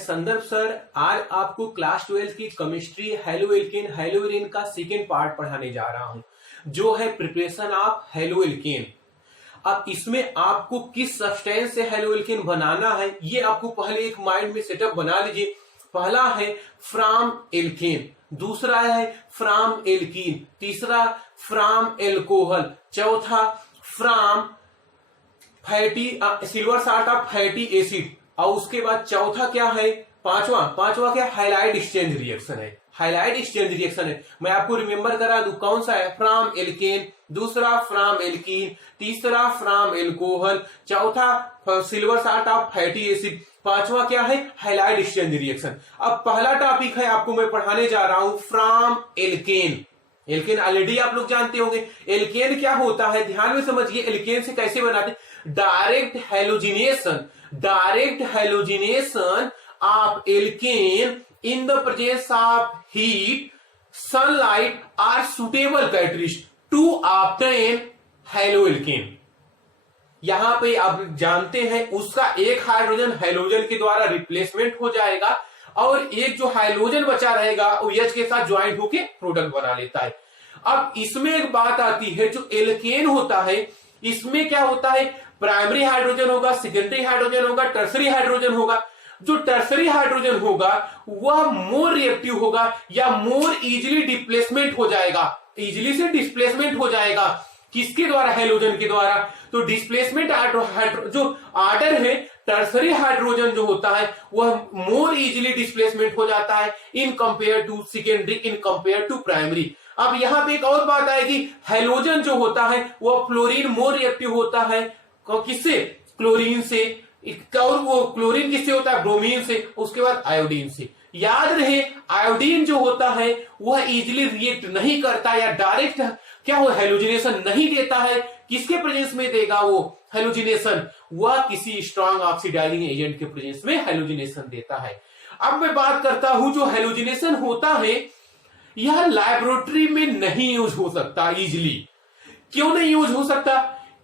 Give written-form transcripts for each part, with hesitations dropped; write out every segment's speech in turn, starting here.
संदर्भ सर। आज आपको क्लास 12 की केमिस्ट्री हेलोएल्केन का सेकेंड पार्ट पढ़ाने जा रहा हूं, जो है प्रिपरेशन ऑफ हेलोएल्केन। अब इसमें आपको किस सब्सटेंस से हेलोएल्केन बनाना है, ये आपको पहले एक माइंड में सेटअप बना लीजिए। पहला है फ्राम एल्केन, दूसरा है फ्राम एल्कीन, तीसरा फ्राम एल्कोहल, चौथा from fatty silver salt of fatty acid, और उसके बाद चौथा क्या है, पांचवा क्या, हाइलाइड एक्सचेंज रिएक्शन है। हाइलाइड एक्सचेंज रिएक्शन है, मैं आपको रिमेंबर करा दूं कौन सा है, फ्राम एल्केन, दूसरा फ्राम एल्कीन, तीसरा फ्राम एल्कोहल, चौथा silver salt of fatty acid, पांचवा क्या है, हाइलाइड एक्सचेंज रिएक्शन। अब पहला टॉपिक है आपको मैं पढ़ाने जा रहा हूं फ्राम एल्केन। एल्केन ऑलरेडी आप लोग जानते होंगे। एल्केन क्या होता है, ध्यान में समझिए, एल्केन से कैसे बनाते, direct halogenation of alkene in the presence of heat, sunlight are suitable catalyst to obtain haloalkane। यहां पे आप जानते हैं उसका एक हाइड्रोजन हैलोजन के द्वारा रिप्लेसमेंट हो जाएगा और एक जो हाइड्रोजन बचा रहेगा वो H के साथ ज्वाइंट होके प्रोडक्ट बना लेता है। अब इसमें एक बात आती है, जो एल्केन होता है इसमें क्या होता है, प्राइमरी हाइड्रोजन होगा, सेकेंडरी हाइड्रोजन होगा, टर्सरी हाइड्रोजन होगा। जो टर्सरी हाइड्रोजन होगा वह मोर रिएक्टिव होगा या मोर इजिली डिस्प्लेसमेंट हो जाएगा, इजिली से डिस्प्लेसमेंट हो जाएगा। किसके द्वारा, हैलोजन के द्वारा। तो डिस्प्लेसमेंट जो आर्डर है टर्सरी हाइड्रोजन जो होता है वह मोर इजिली डिस्प्लेसमेंट हो जाता है in compare to secondary, in compare to primary. अब यहां पे एक और बात आएगी, हैलोजन जो होता है वह फ्लोरीन मोर रिएक्टिव होता है किससे, क्लोरीन से, और वो क्लोरीन किससे होता है, ब्रोमीन से, उसके बाद आयोडीन से। याद रहे आयोडीन जो होता है वह इजिली रिएक्ट नहीं करता या डायरेक्ट क्या हो, हेलोजिनेशन नहीं देता है। किसके प्रेजेंस में देगा वो हेलोजिनेशन, वह किसी स्ट्रॉन्ग ऑक्सीडाइजिंग एजेंट के प्रेजेंस में हेलोजिनेशन देता है। अब मैं बात करता हूं, जो हेलोजिनेशन होता है यह लैबोरेटरी में नहीं यूज हो सकता इजिली। क्यों नहीं यूज हो सकता,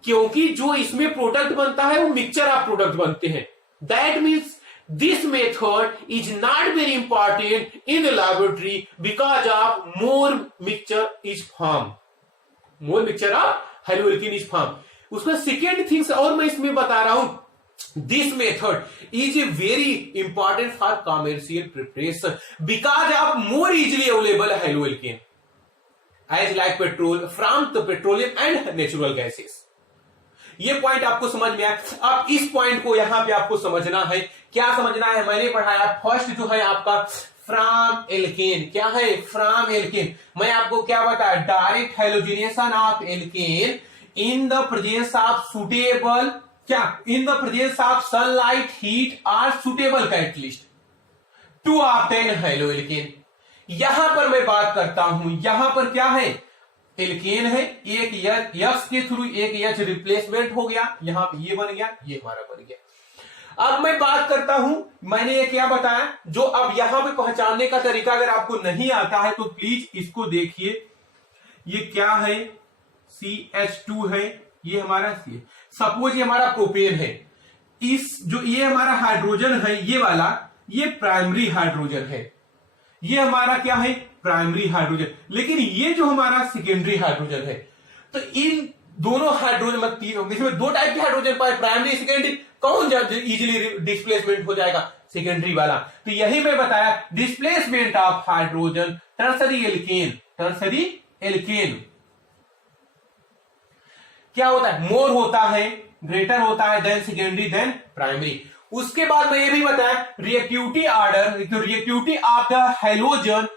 क्योंकि जो इसमें प्रोडक्ट बनता है वो मिक्सचर ऑफ प्रोडक्ट बनते हैं। That means this method is not very important in the laboratory because of more mixture is form, more mixture of haloalkane is form. उसका सेकेंड थिंग्स और मैं इसमें बता रहा हूं, this method is a very important for commercial preparation because of more easily available haloalkane as like petrol from the petroleum and natural gases. ये point आपको समझ में आया। अब इस पॉइंट को यहां पे आपको समझना है, क्या समझना है, मैंने पढ़ाया फर्स्ट जो है आपका फ्राम एल्केन, क्या है, फ्राम एल्केन। मैं आपको क्या बताया, direct halogenation of alkane in the presence of suitable, क्या, in the presence of sunlight heat or suitable catalyst to obtain haloalkane. यहां पर मैं बात करता हूं, यहां पर क्या है, एल्केन है, एक X के थ्रू एक H रिप्लेसमेंट हो गया, यहां पे ये बन गया, ये हमारा बन गया। अब मैं बात करता हूं, मैंने ये क्या बताया, जो अब यहां पे पहचानने का तरीका अगर आपको नहीं आता है तो प्लीज इसको देखिए। ये क्या है, CH2 है, ये हमारा सपोज ये हमारा प्रोपेन है, इस जो ये हमारा हाइड्रोजन है ये वाला, ये प्राइमरी हाइड्रोजन है, ये हमारा क्या है, प्राइमरी हाइड्रोजन, लेकिन ये जो हमारा सेकेंडरी हाइड्रोजन है। तो इन दोनों हाइड्रोजन मतलब इसमें दो टाइप के हाइड्रोजन पाए, प्राइमरी सेकेंडरी, कौन इजिली डिस्प्लेसमेंट हो जाएगा, सेकेंडरी वाला। तो यही मैं बताया, displacement of hydrogen tertiary alkane, tertiary alkane क्या होता है, मोर होता है, ग्रेटर होता है देन सेकेंडरी देन प्राइमरी। उसके बाद मैं ये भी बताया reactivity order, reactivity of the halogen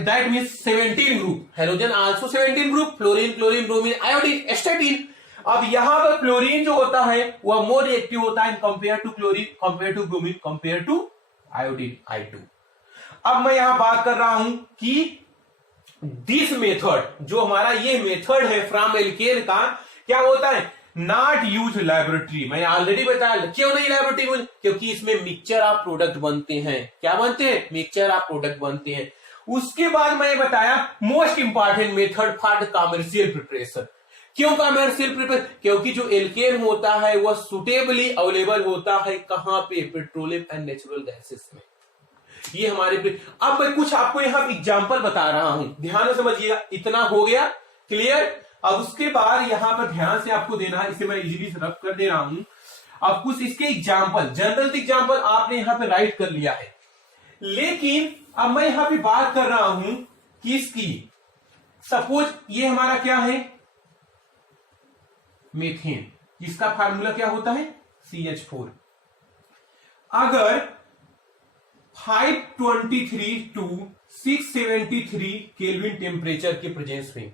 that means 17 group, halogen also 17 group, fluorine, chlorine, bromine, iodine, एस्टेटिन। अब यहां पर क्लोरीन जो होता है वह मोर रिएक्टिव होता है compare to chlorine, compare to bromine, compare to iodine I2। अब मैं यहां बात कर रहा हूं कि दिस मेथड, जो हमारा ये मेथड है फ्रॉम एल्केन का, क्या होता है, नॉट यूज लैबोरेटरी। मैंने ऑलरेडी बताया क्यों नहीं लैबोरेटरी यूज, क्योंकि इसमें मिक्सचर ऑफ प्रोडक्ट बनते हैं। क्या बनते हैं, मिक्सचर ऑफ प्रोडक्ट बनते हैं। उसके बाद मैंने बताया most important method for the commercial preparation, क्यों कमर्शियल प्रिपेयर? क्योंकि जो एल्केन होता है वह सुटेबली अवेलेबल होता है कहां पे? पेट्रोलियम एंड नेचुरल गैसेस में। ये हमारे पे। अब मैं कुछ आपको यहां एग्जांपल बता रहा हूं, ध्यान से समझिएगा। इतना हो गया क्लियर? अब उसके बाद यहां पर ध्यान से आपको देना है, इसे मैं इजीली रफ कर दे रहा हूं। अब कुछ इसके एग्जांपल, जनरल एग्जांपल आपने यहां पे राइट कर लिया है, लेकिन अब मैं यहां पे बात कर रहा हूं किसकी? सपोज ये हमारा क्या है? मीथेन, जिसका फार्मूला क्या होता है? CH4। अगर 523 टू 673 केल्विन टेम्परेचर के प्रेजेंस में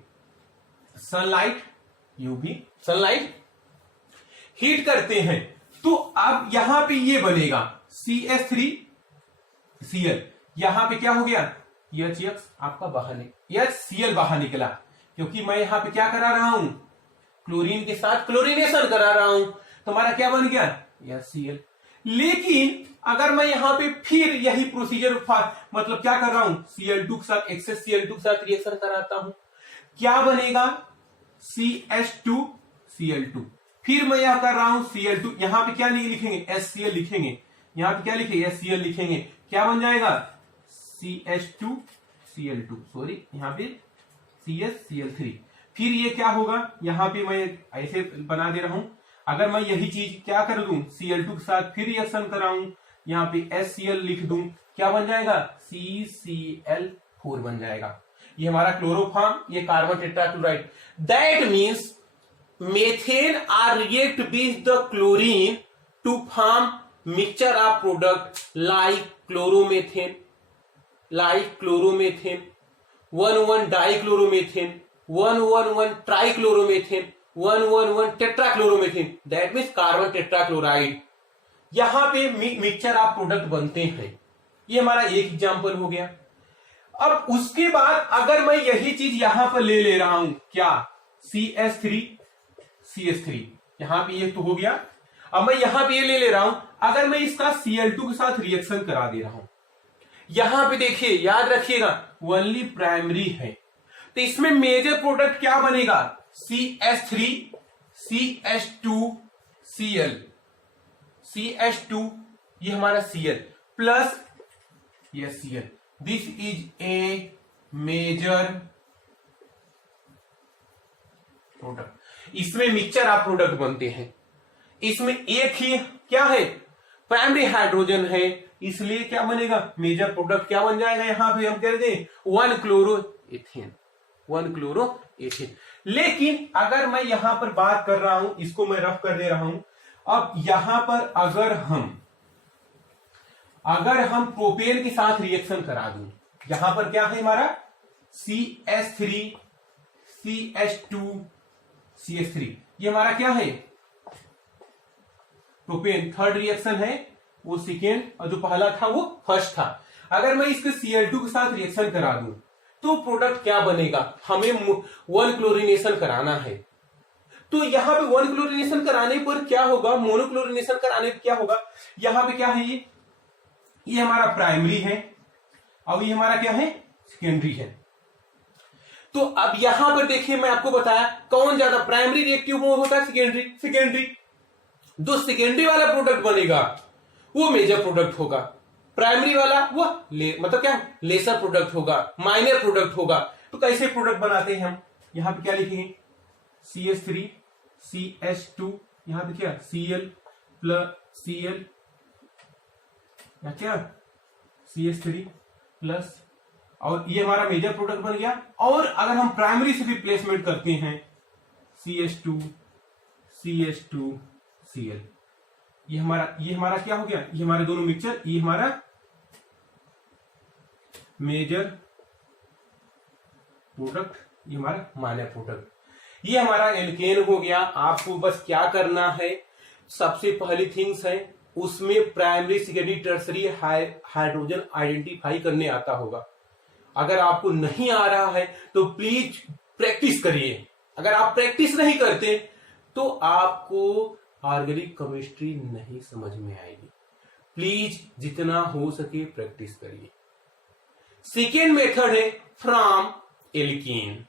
सनलाइट, यूवी सनलाइट हीट करते हैं, तो अब यहां पे ये बनेगा CH3Cl। यहां पे क्या हो गया? HCl आपका बाहर HCl बाहर निकला, क्योंकि मैं यहां पे क्या करा रहा हूं? क्लोरीन के साथ क्लोरीनेशन करा रहा हूं, तो हमारा क्या बन गया? HCl। लेकिन अगर मैं यहां पे फिर यही प्रोसीजर मतलब क्या कर रहा हूं? Cl2 के साथ एक्सेस Cl2 के साथ रिएक्शन कराता हूं, क्या बनेगा? CH2Cl2। फिर मैं यहां कर रहा हूं Cl2, यहां पे क्या लिखेंगे? HCl लिखेंगे, यहां पे क्या लिखेंगे? HCl लिखेंगे, क्या बन जाएगा? CH2Cl2, सॉरी यहां पे CH-Cl3। फिर ये क्या होगा? यहां पे मैं ऐसे बना दे रहा हूं, अगर मैं यही चीज क्या कर दूं? Cl2 के साथ फिर रिएक्शन कराऊं, यहां पे HCl लिख दूं, क्या बन जाएगा? CCl4 बन जाएगा। ये हमारा क्लोरोफॉर्म, ये carbon tetrachloride. That means methane are react with the chlorine to form mixture of product like chloromethane, 1,1 dichloromethane, 1,1 trichloromethane, 1,1 tetrachloromethane. That means carbon tetrachloride. यहां पे मिक्सचर ऑफ प्रोडक्ट बनते हैं। ये हमारा एक एग्जांपल हो गया। अब उसके बाद अगर मैं यही चीज यहां पर ले रहा हूं, क्या? CH3 यहां पे ये तो हो गया। अब मैं यहां पे ये ले रहा हूं, अगर मैं इसका Cl2 के साथ रिएक्शन करा दे रहा हूं, यहां पे देखिए, याद रखिएगा ओनली प्राइमरी है, तो इसमें मेजर प्रोडक्ट क्या बनेगा? CH3 CH2Cl, CH2 ये हमारा Cl प्लस ये Cl। This is a major product. इसमें मिक्सचर ऑफ प्रोडक्ट बनते हैं। इसमें एक ही क्या है? प्राइमरी हाइड्रोजन है, इसलिए क्या बनेगा? मेजर प्रोडक्ट क्या बन जाएगा? यहां पे हम कह दें 1 क्लोरोएथेन, 1 क्लोरोएथेन। लेकिन अगर मैं यहां पर बात कर रहा हूं, इसको मैं रफ कर दे रहा हूं। अब यहां पर अगर हम प्रोपेन के साथ रिएक्शन करा दूं, यहां पर क्या है हमारा? CH3 CH2 CH3, ये हमारा क्या है? प्रोपेन थर्ड रिएक्शन है, वो सेकेंड, और जो पहला था वो फर्स्ट था। अगर मैं इसके Cl2 के साथ रिएक्शन करा दूं, तो प्रोडक्ट क्या बनेगा? हमें 1 क्लोरीनेशन कराना है, तो यहां पे 1 क्लोरीनेशन कराने पर क्या होगा? मोनोक्लोरीनेशन कराने पर क्या होगा? यहां पे क्या है? ये हमारा प्राइमरी है, और ये हमारा क्या है? सेकेंडरी है। तो अब यहां पर देखिए, मैं आपको बताया कौन ज्यादा प्राइमरी रिएक्टिव मोड होता है? सेकेंडरी। जो सेकेंडरी वाला प्रोडक्ट बनेगा वो मेजर प्रोडक्ट होगा, प्राइमरी वाला वो मतलब क्या? लेसर प्रोडक्ट होगा, माइनर प्रोडक्ट होगा। तो कैसे प्रोडक्ट बनाते हैं हम? यहां पे क्या लिखेंगे? CH3 CH2, यहां पे क्या? Cl प्लस Cl, या क्या? CH3 प्लस, और ये हमारा मेजर प्रोडक्ट बन गया। और अगर हम प्राइमरी से रिप्लेसमेंट करते हैं, CH2 Cl, ये हमारा क्या हो गया? ये हमारे दोनों मिक्सचर, ये हमारा मेजर प्रोडक्ट, ये हमारा माइनर प्रोडक्ट। ये हमारा एल्केन हो गया। आपको बस क्या करना है? सबसे पहली थिंग्स है, उसमें primary secondary tertiary hydrogen identify करने आता होगा। अगर आपको नहीं आ रहा है तो प्लीज प्रैक्टिस करिए। अगर आप प्रैक्टिस नहीं करते तो आपको ऑर्गेनिक केमिस्ट्री नहीं समझ में आएगी। प्लीज जितना हो सके प्रैक्टिस करिए। सेकेंड मेथड है फ्रॉम एल्केन।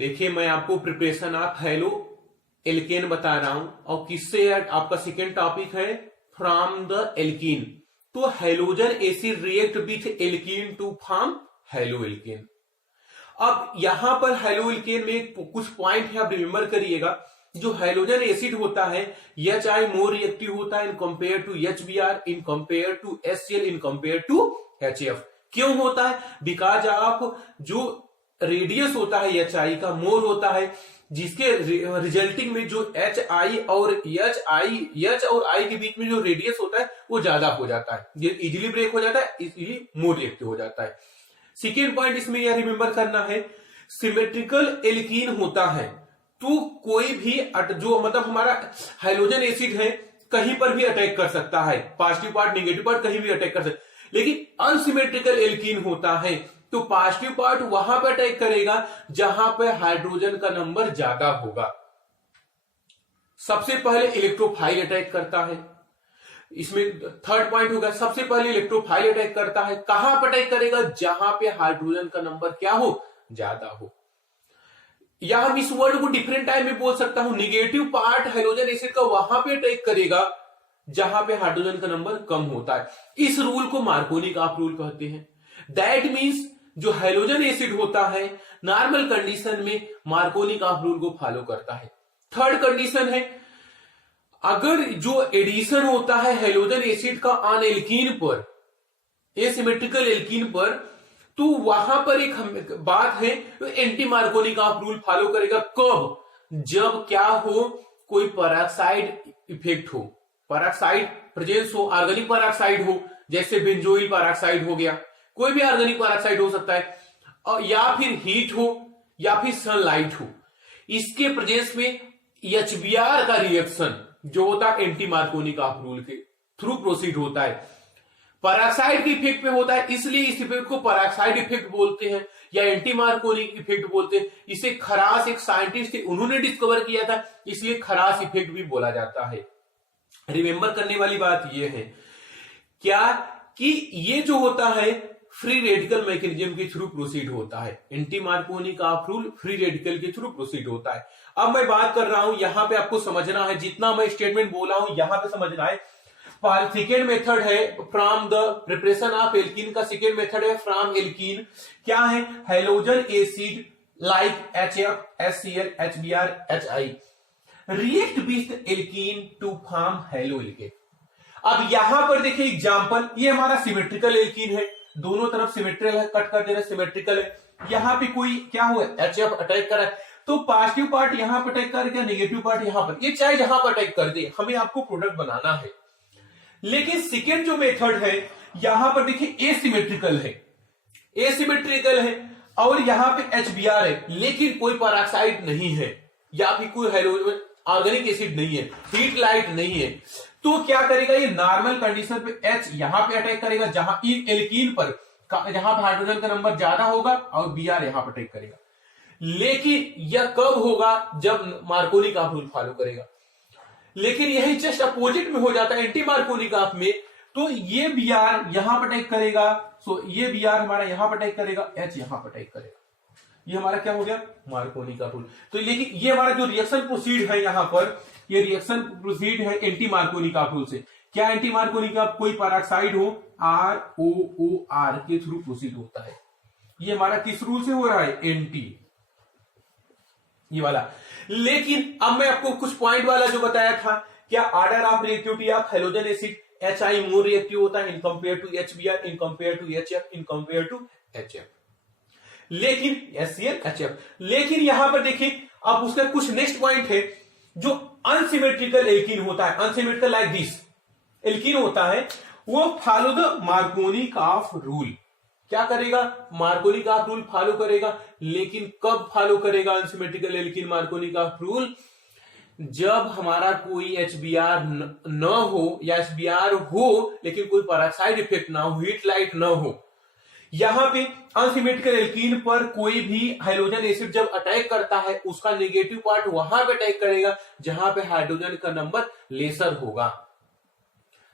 देखिए मैं आपको प्रिपरेशन ऑफ हेलो एल्केन बता रहा हूं और किससे आपका सेकेंड टॉपिक है फ्रॉम द एल्कीन। तो halogen acid react with alkene to form halo alkane. अब यहां पर हेलो एल्केन में कुछ पॉइंट है आप रिमेंबर करिएगा। जो हेलोजन एसिड होता है HI मोर रिएक्टिव होता है in compare to HBr, in compare to HCl, in compare to HF। क्यों होता है? बिकॉज आप जो रेडियस होता है HI का मोर होता है, जिसके रिजल्टिंग में जो HI और H और I के बीच में जो रेडियस होता है वो ज्यादा हो जाता है, ये इजिली ब्रेक हो जाता है, इजिली मोर रिएक्टिव हो जाता है। सेकेंड पॉइंट इसमें यह रिमेंबर करना है, सिमेट्रिकल एल्कीन होता है तो कोई भी जो मतलब हमारा हाइड्रोजन एसिड है कहीं पर भी अटैक कर सकता है, पॉजिटिव पार्ट नेगेटिव पार्ट कहीं भी अटैक कर सकता है। लेकिन अनसिमेट्रिकल एल्कीन होता है तो पॉजिटिव पार्ट वहां पर अटैक करेगा जहां पर हाइड्रोजन का नंबर ज्यादा होगा। सबसे पहले इलेक्ट्रोफाइल अटैक करता है, इसमें थर्ड पॉइंट होगा सबसे पहले इलेक्ट्रोफाइल अटैक करता है। कहां पर अटैक करेगा? जहां पे हाइड्रोजन का नंबर क्या हो, ज्यादा हो। या हम इस वर्ड को डिफरेंट टाइम में बोल सकता हूं, निगेटिव पार्ट हाइड्रोजन एसिड का वहां पे अटैक करेगा जहां पे हाइड्रोजन का नंबर कम होता है। इस रूल को मार्कोनी का रूल कहते हैं। दैट मींस जो हाइड्रोजन एसिड होता है नॉर्मल कंडीशन में मार्कोनी का रूल को फॉलो करता है। थर्ड कंडीशन है, अगर जो एडिशन होता है हाइड्रोजन एसिड का ऑन एल्कीन पर, एसिमेट्रिकल एल्कीन पर, तो वहां पर एक बात है एंटी मार्कोनी का रूल फॉलो करेगा। कब? जब क्या हो, कोई पेरोक्साइड इफेक्ट हो, पेरोक्साइड प्रेजेंस हो, ऑर्गेनिक पेरोक्साइड हो, जैसे बेंजोइल पेरोक्साइड हो गया, कोई भी ऑर्गेनिक पेरोक्साइड हो सकता है, और या फिर हीट हो या फिर सनलाइट हो, इसके प्रेजेंस में HBr का रिएक्शन जो होता है एंटी मार्कोनी का रूल के थ्रू प्रोसीड होता है। पेरोक्साइड के इफेक्ट पे होता है, इसलिए इस इफेक्ट को पेरोक्साइड इफेक्ट बोलते हैं या एंटी मार्कोनी इफेक्ट बोलते हैं। इसे खरास एक साइंटिस्ट थे, उन्होंने डिस्कवर किया था, इसलिए खरास इफेक्ट भी बोला जाता है। रिमेंबर करने वाली बात यह है क्या कि ये जो होता है फ्री रेडिकल मैकेनिज्म के थ्रू प्रोसीड होता है। एंटी मार्कोनी का रूल फ्री रेडिकल के थ्रू प्रोसीड होता है। अब मैं बात कर रहा हूं, यहां पे आपको समझना है, जितना मैं स्टेटमेंट बोला हूं यहां पे समझना है। सेकेंड मेथड है from the preparation of alkene का सेकेंड मेथड है फ्रॉम एल्कीन। क्या है? Halogen acid like HF, HCl, HBr, HI react with alkene to form halo alkane. अब यहां पर देखिए एग्जांपल, ये हमारा सिमेट्रिकल एल्कीन है, दोनों तरफ सिमेट्रिकल है, कट कर देना सिमेट्रिकल है। यहां पे कोई क्या हुआ, HF अटैक करा है, तो पॉजिटिव पार्ट यहां पर अटैक कर गया, नेगेटिव पार्ट यहां पर, ये चाहे जहां पर अटैक कर दे, हमें आपको प्रोडक्ट बनाना है। लेकिन सेकेंड जो मेथड है यहां पर देखिए एसिमेट्रिकल है, एसिमेट्रिकल है और यहां पे HBr है, लेकिन कोई पेरोक्साइड नहीं है या फिर कोई हाइड्रोजन ऑर्गेनिक एसिड नहीं है, हीट लाइट नहीं है, तो क्या करेगा ये नॉर्मल कंडीशन पे H यहां पे अटैक करेगा जहां एल्कीन पर, जहां पर हाइड्रोजन का नंबर ज्यादा होगा, और Br यहां पर अटैक करेगा। लेकिन यह कब होगा? जब मार्कोनी का रूल फॉलो करेगा। लेकिन यही जस्ट अपोजिट में हो जाता है एंटी मार्कोनी का में, तो ये Br यहां पर अटैक करेगा, सो ये Br हमारा यहां पर अटैक करेगा, H यहां पर अटैक करेगा, ये हमारा क्या हो गया, मार्कोनी का रूल। तो लेकिन ये हमारा जो रिएक्शन प्रोसीड है यहां पर, ये रिएक्शन प्रोसीड है एंटी मार्कोनी का रूल से। क्या एंटी मार्कोनी का? कोई पेरोक्साइड हो, ROOR के थ्रू प्रोसीड होता है। ये हमारा किस रूल से हो रहा है? एंटी, ये वाला। लेकिन अब मैं आपको कुछ पॉइंट वाला जो बताया था, क्या order of reactivity of halogen acid HI more reactive होता है in compare to HBr, in compare to HF, in compare to HF, लेकिन HCl, HF। लेकिन यहां पर देखिए अब उसका कुछ नेक्स्ट पॉइंट है, जो अनसिमेट्रिकल एल्कीन होता है, अनसिमेट्रिकल लाइक दिस एल्कीन होता है, वो फॉलो द मार्कोनी का रूल। क्या करेगा? मार्कोनी का रूल फॉलो करेगा। लेकिन कब फॉलो करेगा अनसिमेट्रिकल एल्कीन मार्कोनी का रूल? जब हमारा कोई HBr न हो या HBr हो लेकिन कोई पेरोक्साइड इफेक्ट ना हो, हीट लाइट ना हो। यहां पे अनसिमेट्रिकल एल्कीन पर कोई भी हाइड्रोजन एसिड जब अटैक करता है, उसका नेगेटिव पार्ट वहां पे अटैक करेगा जहां पे हाइड्रोजन का नंबर लेसर होगा।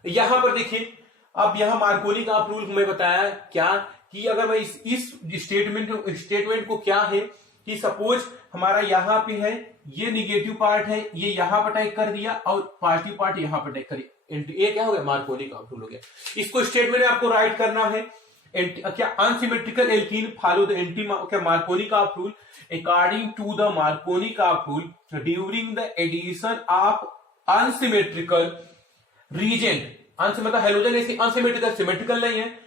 यहां पर देखिए, अब यहां मार्कोनी का रूल मैं बताया क्या कि अगर मैं इस स्टेटमेंट को क्या है कि सपोज हमारा यहां पे है, ये निगेटिव पार्ट है, ये यहां पर अटैक कर दिया और पॉजिटिव पार्ट यहां पर अटैक कर, ये क्या हो गया, मार्कोनी का रूल हो गया। इसको स्टेटमेंट में आपको राइट करना है, क्या unsymmetrical alkene follow the anti क्या मार्कोनी का rule according to the Markovnikov का rule during the addition of unsymmetrical reagent, मतलब हेलोजन ऐसी अनसिमेट्रिकल, सिमेट्रिकल नहीं है,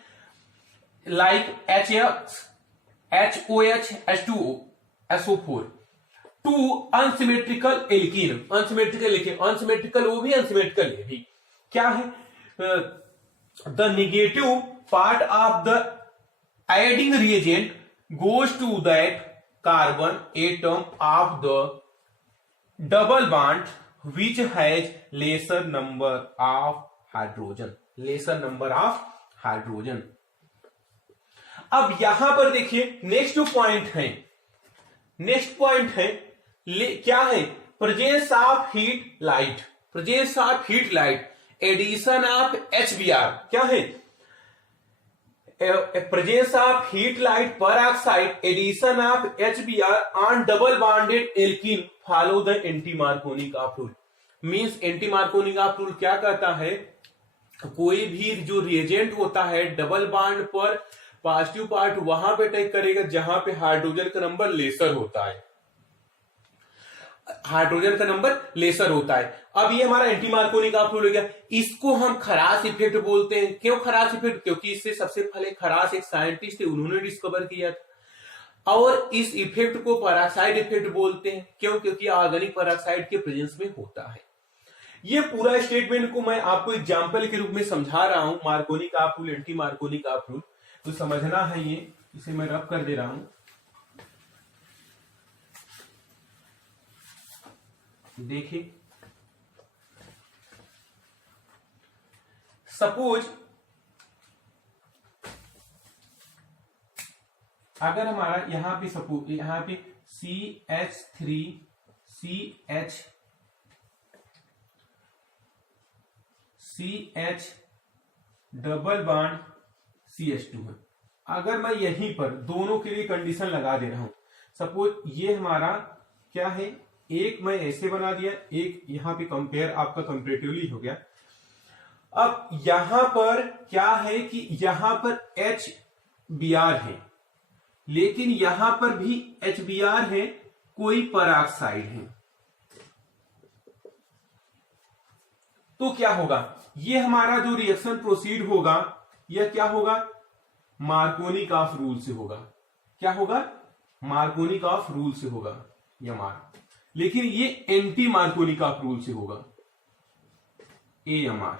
like HOH H2O SO4 to unsymmetrical alkene, unsymmetrical वो भी अनसिमेट्रिकल है भी, क्या है, the negative part of the adding reagent goes to that carbon atom of the double bond which has lesser number of hydrogen, अब यहां पर देखिए नेक्स्ट जो पॉइंट है, क्या है, presence of heat light, addition of HBr, क्या है, presence of heat light peroxide, addition of HBr on double bonded alkene follow the anti-Marconi का रूल। मीन्स एंटी-मार्कोनी का रूल क्या कहता है, कोई भी जो रिएजेंट होता है डबल बॉन्ड पर पॉजिटिव पार्ट वहां पे अटैक करेगा जहां पे हाइड्रोजन का नंबर लेसर होता है, अब ये हमारा एंटी मार्कोनी का रूल हो गया। इसको हम खरास इफेक्ट बोलते हैं। क्यों खरास इफेक्ट? क्योंकि इससे सबसे पहले खरास एक साइंटिस्ट थे, उन्होंने डिस्कवर किया था। और इस इफेक्ट को पैराक्साइड इफेक्ट बोलते हैं। क्यों? क्योंकि ऑर्गेनिक पैराक्साइड के प्रेजेंस में होता है। ये पूरा स्टेटमेंट को मैं आपको एग्जाम्पल के रूप में समझा रहा हूं, मार्कोनी का रूल, एंटी मार्कोनी का रूल, तो समझना है। ये इसे मैं रब कर दे रहा हूं। देखिए, सपोज अगर हमारा यहां पे सपोज यहां पे CH डबल बॉन्ड CH2 है। अगर मैं यहीं पर दोनों के लिए कंडीशन लगा दे रहा हूं, सपोज ये हमारा क्या है, एक मैं ऐसे बना दिया, एक यहां पे कंपेयर आपका कंपेरेटिवली हो गया। अब यहां पर क्या है कि यहां पर HBr है, लेकिन यहां पर भी HBr है, कोई पेरोक्साइड है, तो क्या होगा, ये हमारा जो रिएक्शन प्रोसीड होगा यह क्या होगा, मार्कोनिक ऑफ रूल से होगा। क्या होगा? मार्कोनिक ऑफ रूल से होगा यह मार्क, लेकिन ये एंटी मार्कोनिक ऑफ रूल से होगा, AMR।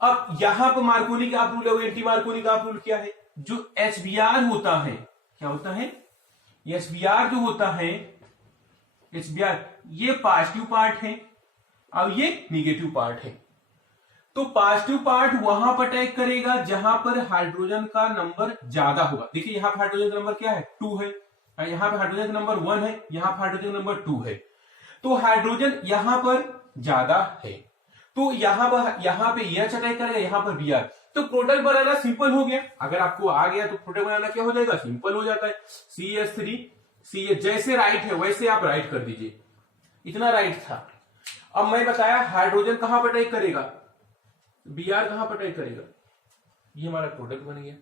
अब यहां पर मार्कोनिक ऑफ रूल है, एंटी मार्कोनिक ऑफ रूल क्या है, जो HBr होता है, क्या होता है, HBr जो होता है, HBr ये पॉजिटिव पार्ट है और ये निगेटिव पार्ट है। तो पॉजिटिव पार्ट वहां पर अटैक करेगा जहां पर हाइड्रोजन का नंबर ज्यादा होगा। देखिए यहां पर हाइड्रोजन का नंबर क्या है, 2 है, यहां पर हाइड्रोजन का नंबर 1 है, यहां पर हाइड्रोजन नंबर 2 है। तो हाइड्रोजन यहां पर ज्यादा है, तो यहां पे यह अटैक करेगा, यहां पर Br। तो प्रोडक्ट बनाना सिंपल हो गया। अगर आपको आ गया तो प्रोडक्ट बनाना क्या हो जाएगा, सिंपल हो जाता है। CH3 CH जैसे राइट है वैसे आप राइट कर दीजिए, इतना राइट था। अब मैं बताया हाइड्रोजन कहां पर अटैक करेगा, Br कहां पर अटैक करेगा, ये हमारा प्रोडक्ट बन गया।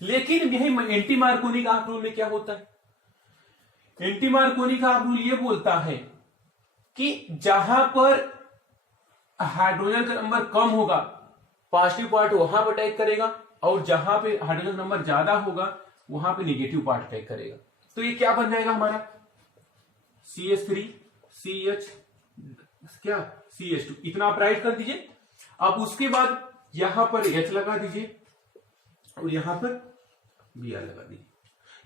लेकिन यही एंटी मार्कोनी का रूल में क्या होता है, एंटी मार्कोनी का रूल ये बोलता है कि जहां पर हाइड्रोजन का नंबर कम होगा पॉजिटिव पार्ट वहां पर अटैक करेगा, और जहां पे हाइड्रोजन का नंबर ज्यादा होगा वहां पे नेगेटिव पार्ट अटैक करेगा। तो ये क्या बन जाएगा हमारा, CH3 CH क्या CH2, इतना आप राइट कर दीजिए। अब उसके बाद यहां पर H लगा दीजिए और यहां पर Br लगा दीजिए।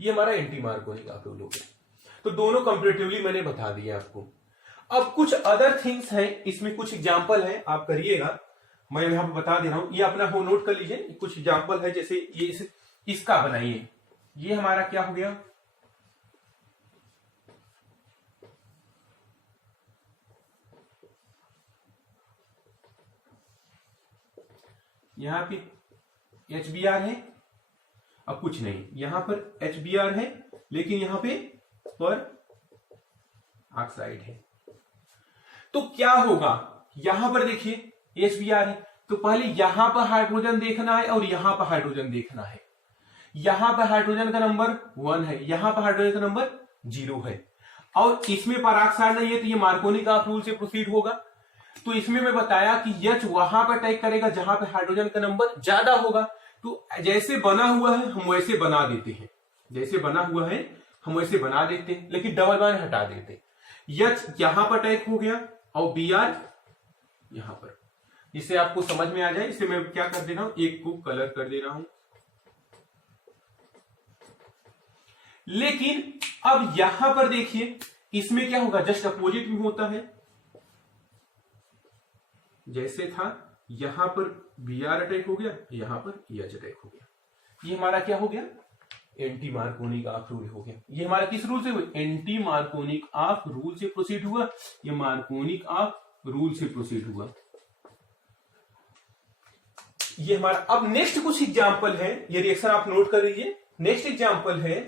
ये हमारा एंटी मार्कोनी का रूल हो गया। तो दोनों कंपैरेटिवली मैंने बता दिया आपको। अब कुछ अदर थिंग्स हैं, इसमें कुछ एग्जांपल है, आप करिएगा, मैं यहां पर बता दे रहा हूं, ये अपना हो नोट कर लीजिए। कुछ एग्जांपल है, जैसे ये इसका बनाइए, ये हमारा क्या हो गया, यहां पे HBr है, अब कुछ नहीं, यहां पर HBr है, लेकिन यहां पे पर ऑक्साइड है। तो क्या होगा, यहां पर देखिए HBr है, तो पहले यहां पर हाइड्रोजन देखना है और यहां पर हाइड्रोजन देखना है। यहां पर हाइड्रोजन का नंबर 1 है, यहां पर हाइड्रोजन का नंबर 0 है, और इसमें पराक्साइड नहीं है, तो ये मार्कोनी का रूल से प्रोसीड होगा। तो इसमें मैं बताया कि H वहां पर अटैक करेगा जहां पे हाइड्रोजन का नंबर ज्यादा होगा। तो जैसे बना हुआ है हम वैसे बना देते हैं, जैसे बना हुआ है हम वैसे बना देते हैं, लेकिन डबल बॉन्ड हटा देते हैं। H यहां पर अटैक हो गया और Br यहां पर, जिससे आपको समझ में आ जाए, इसे मैं क्या कर दे रहा हूं, एक को कलर कर दे रहा हूं। लेकिन अब यहां पर देखिए इसमें क्या होगा, जस्ट अपोजिट में होता है। जैसे था यहां पर Br अटैक हो गया, यहां पर H अटैक हो गया। ये हमारा क्या हो गया, एंटी मार्कोनिक ऑफ रूल हो गया। ये हमारा किस रूल से हुआ, एंटी मार्कोनिक ऑफ रूल से प्रोसीड हुआ, ये मार्कोनिक ऑफ रूल से प्रोसीड हुआ। ये हमारा, अब नेक्स्ट कुछ एग्जांपल है, ये रिएक्शन आप नोट कर लीजिए। नेक्स्ट एग्जांपल है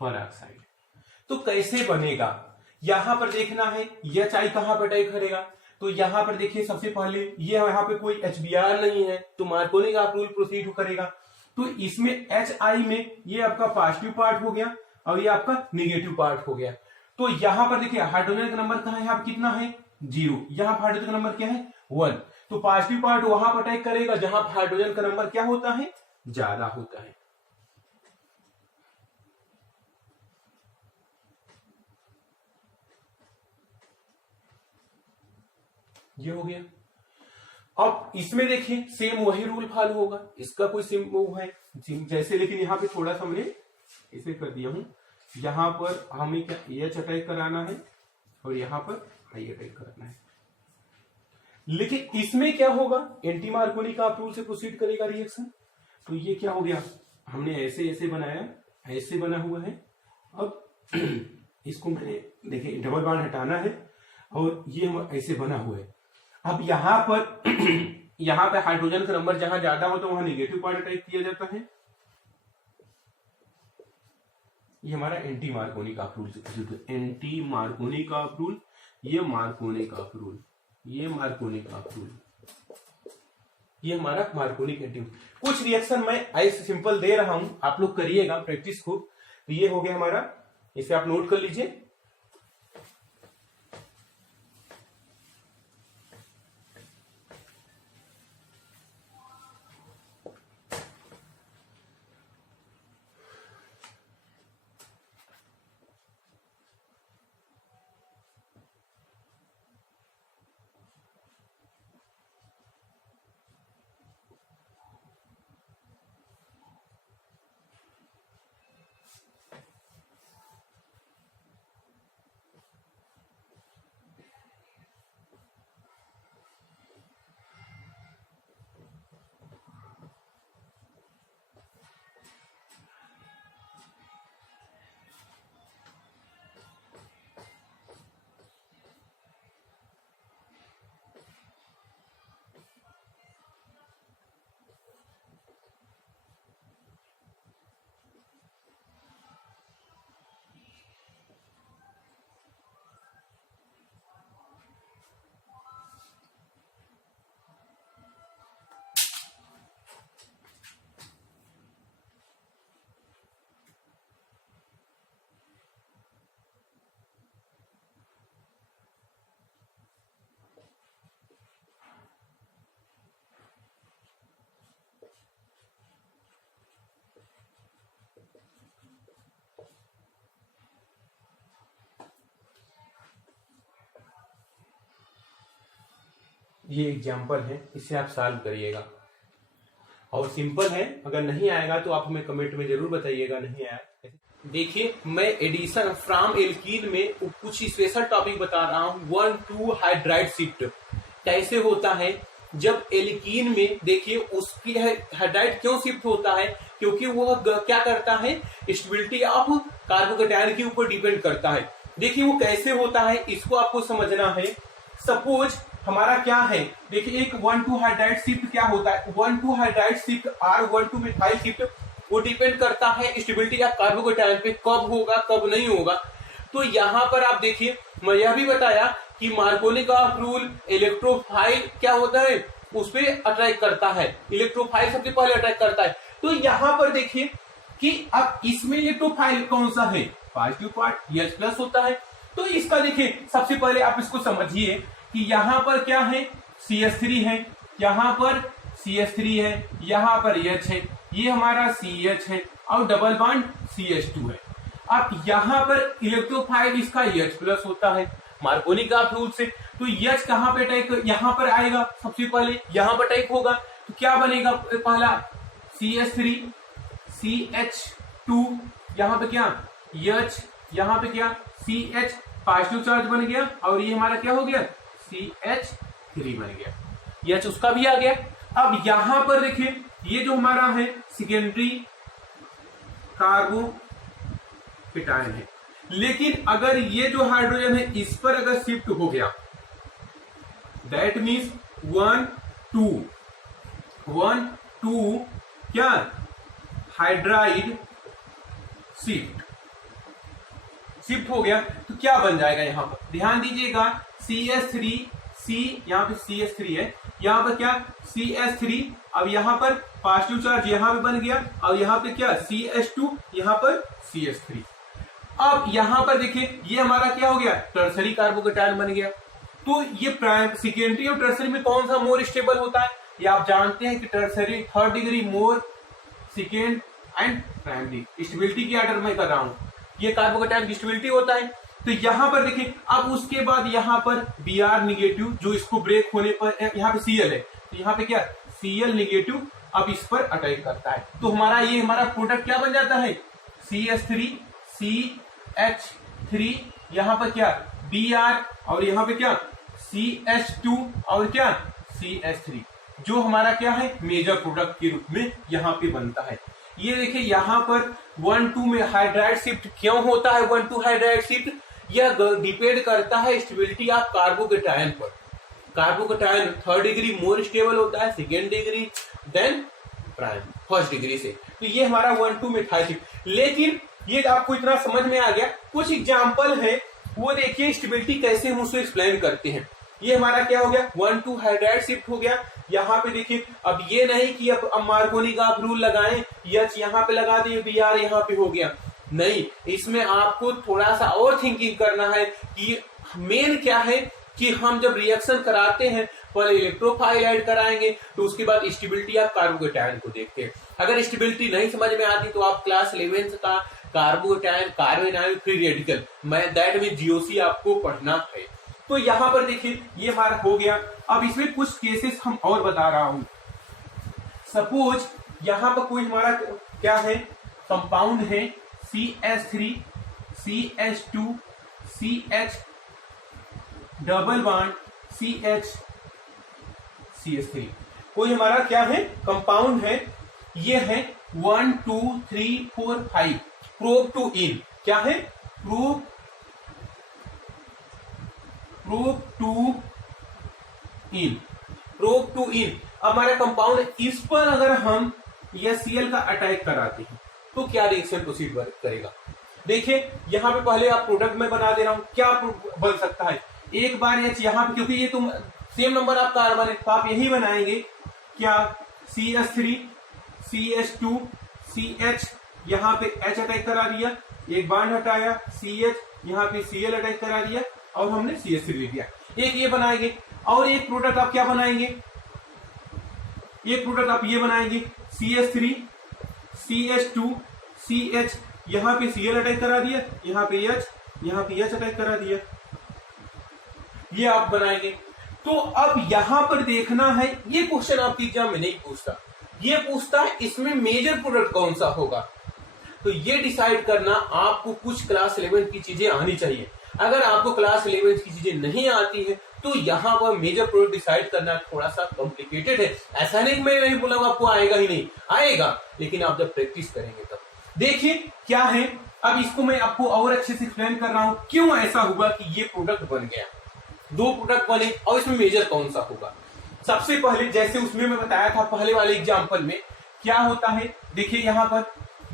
पेरोक्साइड। तो कैसे बनेगा, यहां पर देखना है HI कहां पर अटैक करेगा। तो यहां पर देखिए सबसे पहले ये यहां पे कोई HBr नहीं है, तो मार्कोनी का रूल प्रोसीड करेगा। तो इसमें HI में ये आपका पॉजिटिव पार्ट हो गया और ये आपका निगेटिव पार्ट हो गया। तो यहां पर देखिए हाइड्रोजन का नंबर कहां है, यहाँ कितना है 0, यहां पर हाइड्रोजन का नंबर क्या है 1। तो पॉजिटिव पार्ट वहां पर अटैक करेगा जहां पर हाइड्रोजन का नंबर क्या होता है, ज्यादा होता है। ये हो गया। अब इसमें देखिए सेम वही रूल फॉलो होगा, इसका कोई सेम वो है जैसे, लेकिन यहाँ पे थोड़ा सा मैंने इसे कर दिया हूं। यहां पर हमें क्या H अटैक कराना है और यहां पर I अटैक कराना है। लेकिन इसमें क्या होगा, एंटी मार्कोनी का रूल से प्रोसीड करेगा रिएक्शन। तो ये क्या हो गया, हमने ऐसे ऐसे बनाया, ऐसे बना हुआ है। अब इसको मैंने देखिए डबल बॉन्ड हटाना है और ये ऐसे बना हुआ है। अब यहां पर यहां पे हाइड्रोजन का नंबर जहां ज्यादा हो तो वहां निगेटिव पार्ट अटैक किया जाता है। ये हमारा एंटी मार्कोनी का रूल, एंटी मार्कोनी का रूल, ये मार्कोनी का रूल, ये मार्कोनी का रूल, ये हमारा मार्कोनिक एंटी। कुछ रिएक्शन मैं ऐसे सिंपल दे रहा हूं, आप लोग करिएगा प्रैक्टिस खूब। तो ये हो गया हमारा, इसे आप नोट कर लीजिए। ये एग्जाम्पल है, इसे आप सॉल्व करिएगा और सिंपल है। अगर नहीं आएगा तो आप हमें कमेंट में जरूर बताइएगा नहीं आया। देखिए मैं एडिशन फ्रॉम एल्कीन में कुछ स्पेशल टॉपिक बता रहा हूँ। 1,2 हाइड्राइड शिफ्ट कैसे होता है। जब एल्कीन में देखिए उसकी हाइड्राइड क्यों शिफ्ट होता है, क्योंकि वह क्या करता है, स्टेबिलिटी ऑफ कार्बोकेटायन के ऊपर डिपेंड करता है। देखिए वो कैसे होता है इसको आपको समझना है। सपोज हमारा क्या है, देखिए एक 1,2 हाइड्राइड शिफ्ट क्या होता है, 1,2 हाइड्राइड शिफ्ट और 1,2 मिथाइल शिफ्ट वो डिपेंड करता है स्टेबिलिटी ऑफ कार्बोकेटायन पे, कब होगा कब नहीं होगा। तो यहाँ पर आप देखिए मैं यह भी बताया कि मार्कोनी का रूल इलेक्ट्रोफाइल क्या होता है उस पर अट्रैक्ट करता है, इलेक्ट्रोफाइल सबसे पहले अट्रैक्ट करता है। तो यहाँ पर देखिए कि अब इसमें इलेक्ट्रोफाइल कौन सा है, पॉजिटिव पार्ट H प्लस होता है। तो इसका देखिए सबसे पहले आप इसको समझिए कि यहाँ पर क्या है CH3 है, यहाँ पर CH3 है, यहाँ पर H है, ये हमारा CH है और डबल बॉन्ड CH2 है। अब यहाँ पर इलेक्ट्रोफाइल इसका H प्लस होता है मार्कोनी का रूल से। तो H कहाँ पे अटैक, यहाँ पर आएगा सबसे पहले, यहाँ पर अटैक होगा तो क्या बनेगा, पहला CH3 CH2, यहाँ पे क्या H, यहाँ पे क्या CH पॉजिटिव चार्ज बन गया और ये हमारा क्या हो गया CH3 बन गया, H उसका भी आ गया। अब यहां पर देखिए ये जो हमारा है सेकेंडरी कार्बोकेटायन है, लेकिन अगर ये जो हाइड्रोजन है इस पर अगर शिफ्ट हो गया दैट मीन्स 1,2 क्या हाइड्राइड शिफ्ट हो गया तो क्या बन जाएगा, यहां पर ध्यान दीजिएगा CH3 C, यहाँ पे CH3 है, यहाँ पर क्या CH3, अब यहाँ पर पॉजिटिव चार्ज यहाँ पे बन गया और यहाँ पे क्या CH2, यहाँ पर CH3। अब यहाँ पर देखिए ये हमारा क्या हो गया टर्सरी कार्बोकेटायन बन गया। तो ये प्राइम सेकेंडरी और टर्सरी में कौन सा मोर स्टेबल होता है, ये आप जानते हैं कि tertiary 3rd degree more, second and primary. Stability की ऑर्डर में कर रहा हूं, ये कार्बोकेटायन की स्टेबिलिटी होता है। तो यहाँ पर देखिए अब उसके बाद यहाँ पर Br निगेटिव जो इसको ब्रेक होने पर यहाँ पे Cl है, तो यहाँ पे क्या Cl निगेटिव अब इस पर अटैक करता है। तो हमारा ये हमारा प्रोडक्ट क्या बन जाता है CH3 CH3, यहाँ पर क्या Br और यहाँ पे क्या CH2 और क्या CH3, जो हमारा क्या है मेजर प्रोडक्ट के रूप में यहाँ पे बनता है। ये देखिए यहाँ पर 1,2 में हाइड्राइड शिफ्ट क्यों होता है, 1,2 हाइड्राइड शिफ्ट यह डिपेंड करता है स्टेबिलिटी ऑफ कार्बोकेटायन पर। Carbocation 3rd degree more stable होता है, 2nd degree then prime 1st degree से। तो ये हमारा 1,2 मिथाइल शिफ्ट। लेकिन ये आपको इतना समझ में आ गया, कुछ एग्जाम्पल है वो देखिए स्टेबिलिटी कैसे हम उसको एक्सप्लेन करते हैं। ये हमारा क्या हो गया 1,2 हाइड्राइड शिफ्ट हो गया। यहाँ पे देखिए अब ये नहीं कि अब मार्कोनी का आप रूल लगाएं, H यहाँ पे लगा दिए, Br यहाँ पे हो गया, नहीं, इसमें आपको थोड़ा सा और थिंकिंग करना है कि मेन क्या है कि हम जब रिएक्शन कराते हैं पहले इलेक्ट्रोफाइल ऐड कराएंगे तो उसके बाद स्टेबिलिटी ऑफ कार्बोकेटायन को देखते हैं। अगर स्टेबिलिटी नहीं समझ में आती तो आप क्लास 11 का carbocation carbonyl free radical that mean GOC आपको पढ़ना है। तो यहाँ पर देखिए ये हमारा हो गया। अब इसमें कुछ केसेस हम और बता रहा हूं। सपोज यहाँ पर कोई हमारा क्या है कंपाउंड है CH3 CH2 CH double bond CH CH3, कोई हमारा क्या है कंपाउंड है, ये है 1 2 3 4 5 प्रोब टू इन, क्या है प्रोब टू इन। हमारा कंपाउंड इस पर अगर हम यह Cl का अटैक कराते हैं तो क्या रिएक्शन प्रोसीड करेगा। देखिए यहाँ पे पहले आप प्रोडक्ट में बना दे रहा हूं, क्या बन सकता है एक बार H यहाँ पे, क्योंकि ये तुम सेम नंबर ऑफ कार्बन है तो आप यही बनाएंगे क्या CH3 CH2 CH, यहाँ पे H अटैक करा दिया, एक बॉन्ड हटाया CH, यहाँ पे Cl अटैक करा दिया और हमने CH3 ले दिया। एक ये बनाएंगे और एक प्रोडक्ट आप क्या बनाएंगे, एक प्रोडक्ट आप ये बनाएंगे CH3 CH2 CH, यहाँ पे Cl अटैक करा दिया, यहाँ पे H, यहाँ पे H अटैक करा दिया, ये आप बनाएंगे। तो अब यहां पर देखना है, ये क्वेश्चन आपकी एग्जाम में नहीं पूछता, ये पूछता है इसमें मेजर प्रोडक्ट कौन सा होगा। तो ये डिसाइड करना आपको कुछ क्लास 11 की चीजें आनी चाहिए। अगर आपको क्लास 11 की चीजें नहीं आती है तो यहाँ पर मेजर प्रोडक्ट डिसाइड करना थोड़ा सा कॉम्प्लिकेटेड है। ऐसा नहीं कि मैं नहीं बोलूंगा आपको आएगा ही नहीं, आएगा, लेकिन आप जब प्रैक्टिस करेंगे तब। देखिए क्या है, अब इसको मैं आपको और अच्छे से एक्सप्लेन कर रहा हूं क्यों ऐसा हुआ कि ये प्रोडक्ट बन गया, दो प्रोडक्ट बने और इसमें मेजर कौन सा होगा। सबसे पहले जैसे उसमें मैं बताया था पहले वाले एग्जाम्पल में क्या होता है, देखिए यहां पर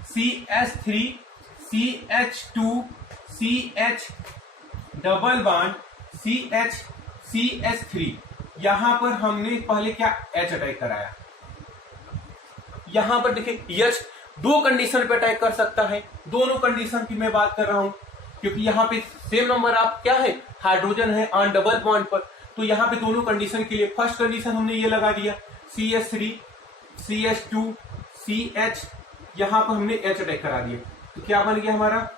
CH3 CH2 CH double bond CH3, यहां पर हमने पहले क्या H अटैक कराया। यहां पर देखिए H दो कंडीशन पे अटैक कर सकता है, दोनों कंडीशन की मैं बात कर रहा हूं, क्योंकि यहां पे सेम नंबर आप क्या है हाइड्रोजन है ऑन डबल बॉन्ड पर। तो यहां पे दोनों कंडीशन के लिए फर्स्ट कंडीशन हमने ये लगा दिया CH3 CH2 CH, यहां पर हमने H अटैक करा दिया। तो क्या बन गया हमारा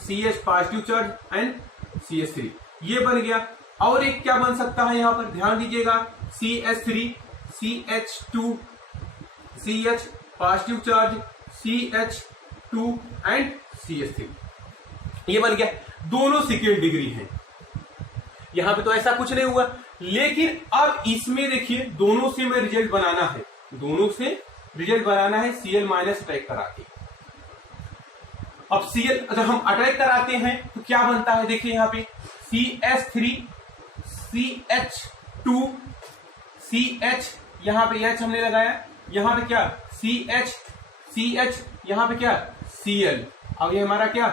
CH positive charge and CH3, ये बन गया। और एक क्या बन सकता है यहां पर ध्यान दीजिएगा, CH3 CH2 CH positive charge CH2 and CH3, ये बन गया। दोनों सेकेंड डिग्री है, यहां पे तो ऐसा कुछ नहीं हुआ। लेकिन अब इसमें देखिए दोनों से में रिजल्ट बनाना है, दोनों से रिजल्ट बनाना है Cl माइनस अटैक करा के। अब Cl अगर हम अटैक कराते हैं तो क्या बनता है, देखिए यहां पे CH3 CH2 CH, यहां पे H हमने लगाया, यहां पे क्या CH यहां पे क्या Cl, अब ये हमारा क्या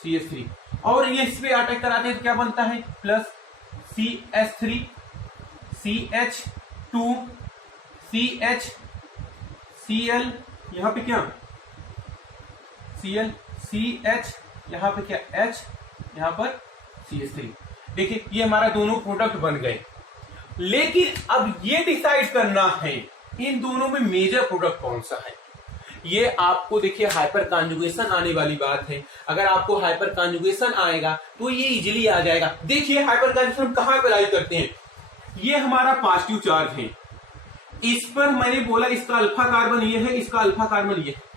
CH3, और ये इस पे अटैक कराते हैं तो क्या बनता है plus CH3 CH2 CH Cl, यहां पे क्या Cl CH, यहां पे क्या H, यहां पर CH3। देखिए ये हमारा दोनों प्रोडक्ट बन गए। लेकिन अब ये डिसाइड करना है इन दोनों में मेजर प्रोडक्ट कौन सा है। ये आपको देखिए हाइपर कॉन्जुगेशन आने वाली बात है। अगर आपको हाइपर कॉन्जुगेशन आएगा तो ये इजीली आ जाएगा। देखिए हाइपर कॉन्जुगेशन कहां अप्लाई करते हैं, ये हमारा पॉजिटिव चार्ज है, इस पर मैंने बोला इसका अल्फा कार्बन ये है, इसका अल्फा कार्बन ये है।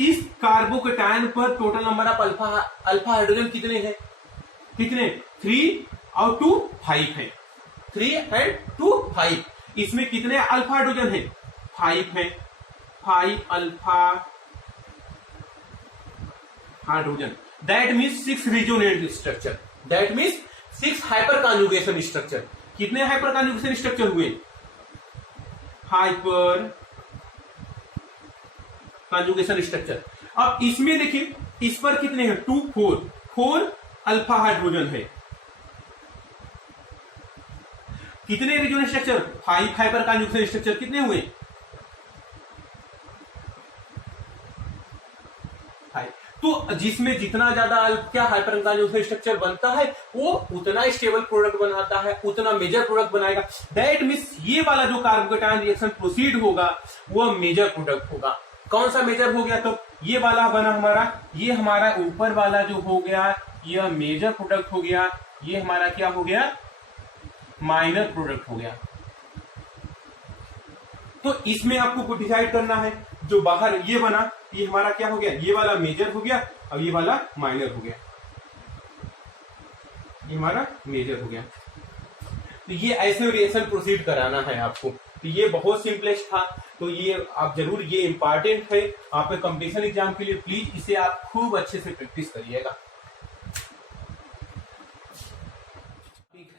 इस कार्बोकेटायन पर total number of alpha hydrogen कितने हैं, कितने 3 और 2 5 है, 3 एंड 2 5। इसमें कितने अल्फा हाइड्रोजन है 5 है, 5 alpha hydrogen. That means 6 resonant structure, that means 6 hyper conjugation structure. कितने हाइपर कॉन्जुगेशन स्ट्रक्चर हुए, हाइपर कॉन्जुगेशन स्ट्रक्चर। अब इसमें देखिए इस पर कितने हैं 2 4 अल्फा हाइड्रोजन है, कितने resonant structure 5 hyper conjugation structure कितने हुए 5। तो जिसमें जितना ज्यादा क्या हाइपर कॉन्जुगेशन स्ट्रक्चर बनता है वो उतना स्टेबल प्रोडक्ट बनाता है, उतना मेजर प्रोडक्ट बनाएगा। दैट मीन्स ये वाला जो कार्बोकेटायन रिएक्शन प्रोसीड होगा वो मेजर प्रोडक्ट होगा। कौन सा मेजर हो गया, तो ये वाला बना हमारा, ये हमारा ऊपर वाला जो हो गया ये मेजर प्रोडक्ट हो गया, ये हमारा क्या हो गया माइनर प्रोडक्ट हो गया। तो इसमें आपको डिसाइड करना है, जो बाहर ये बना ये हमारा क्या हो गया, ये वाला मेजर हो गया और ये वाला माइनर हो गया, ये हमारा मेजर हो गया। तो ये ऐसे रिएक्शन प्रोसीड कराना है आपको। तो ये बहुत सिंपलेस्ट था, तो ये आप जरूर, ये इंपॉर्टेंट है आपके कंपटीशन एग्जाम के लिए, प्लीज इसे आप खूब अच्छे से प्रैक्टिस करिएगा।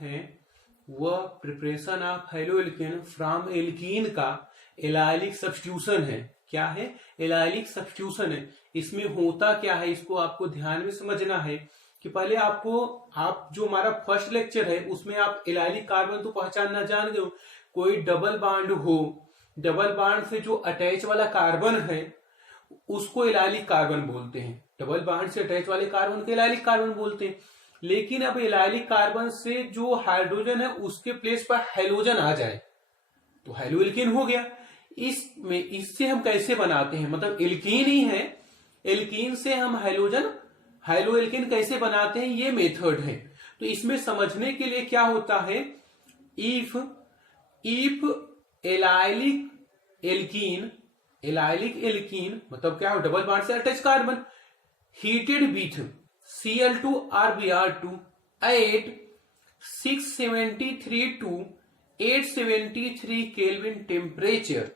है वह preparation of halo alkene from alkene का एलाइलिक सब्स्टिट्यूशन है। क्या है, एलाइलिक सब्स्टिट्यूशन है। इसमें होता क्या है इसको आपको ध्यान में समझना है कि पहले आपको, आप जो हमारा फर्स्ट लेक्चर है उसमें आप एलाइलिक कार्बन तो पहचानना जान गए हो। कोई डबल बॉन्ड हो, डबल बॉन्ड से जो अटैच वाला कार्बन है उसको एलाइलिक कार्बन बोलते हैं, डबल बॉन्ड से अटैच वाले कार्बन को एलाइलिक कार्बन बोलते हैं। लेकिन अब एलाइलिक कार्बन से जो हाइड्रोजन है उसके प्लेस पर हेलोजन आ जाए तो हेलो एल्केन हो गया। इसमें इससे हम कैसे बनाते हैं, मतलब एल्कीन ही है, एल्कीन से हम हेलो एल्केन कैसे बनाते हैं ये मेथड है। तो इसमें समझने के लिए क्या होता है, इफ एलाइलिक एल्कीन मतलब क्या हो, डबल बॉन्ड से attach carbon, heated with Cl2 or Br2 at 673 to 873 Kelvin temperature,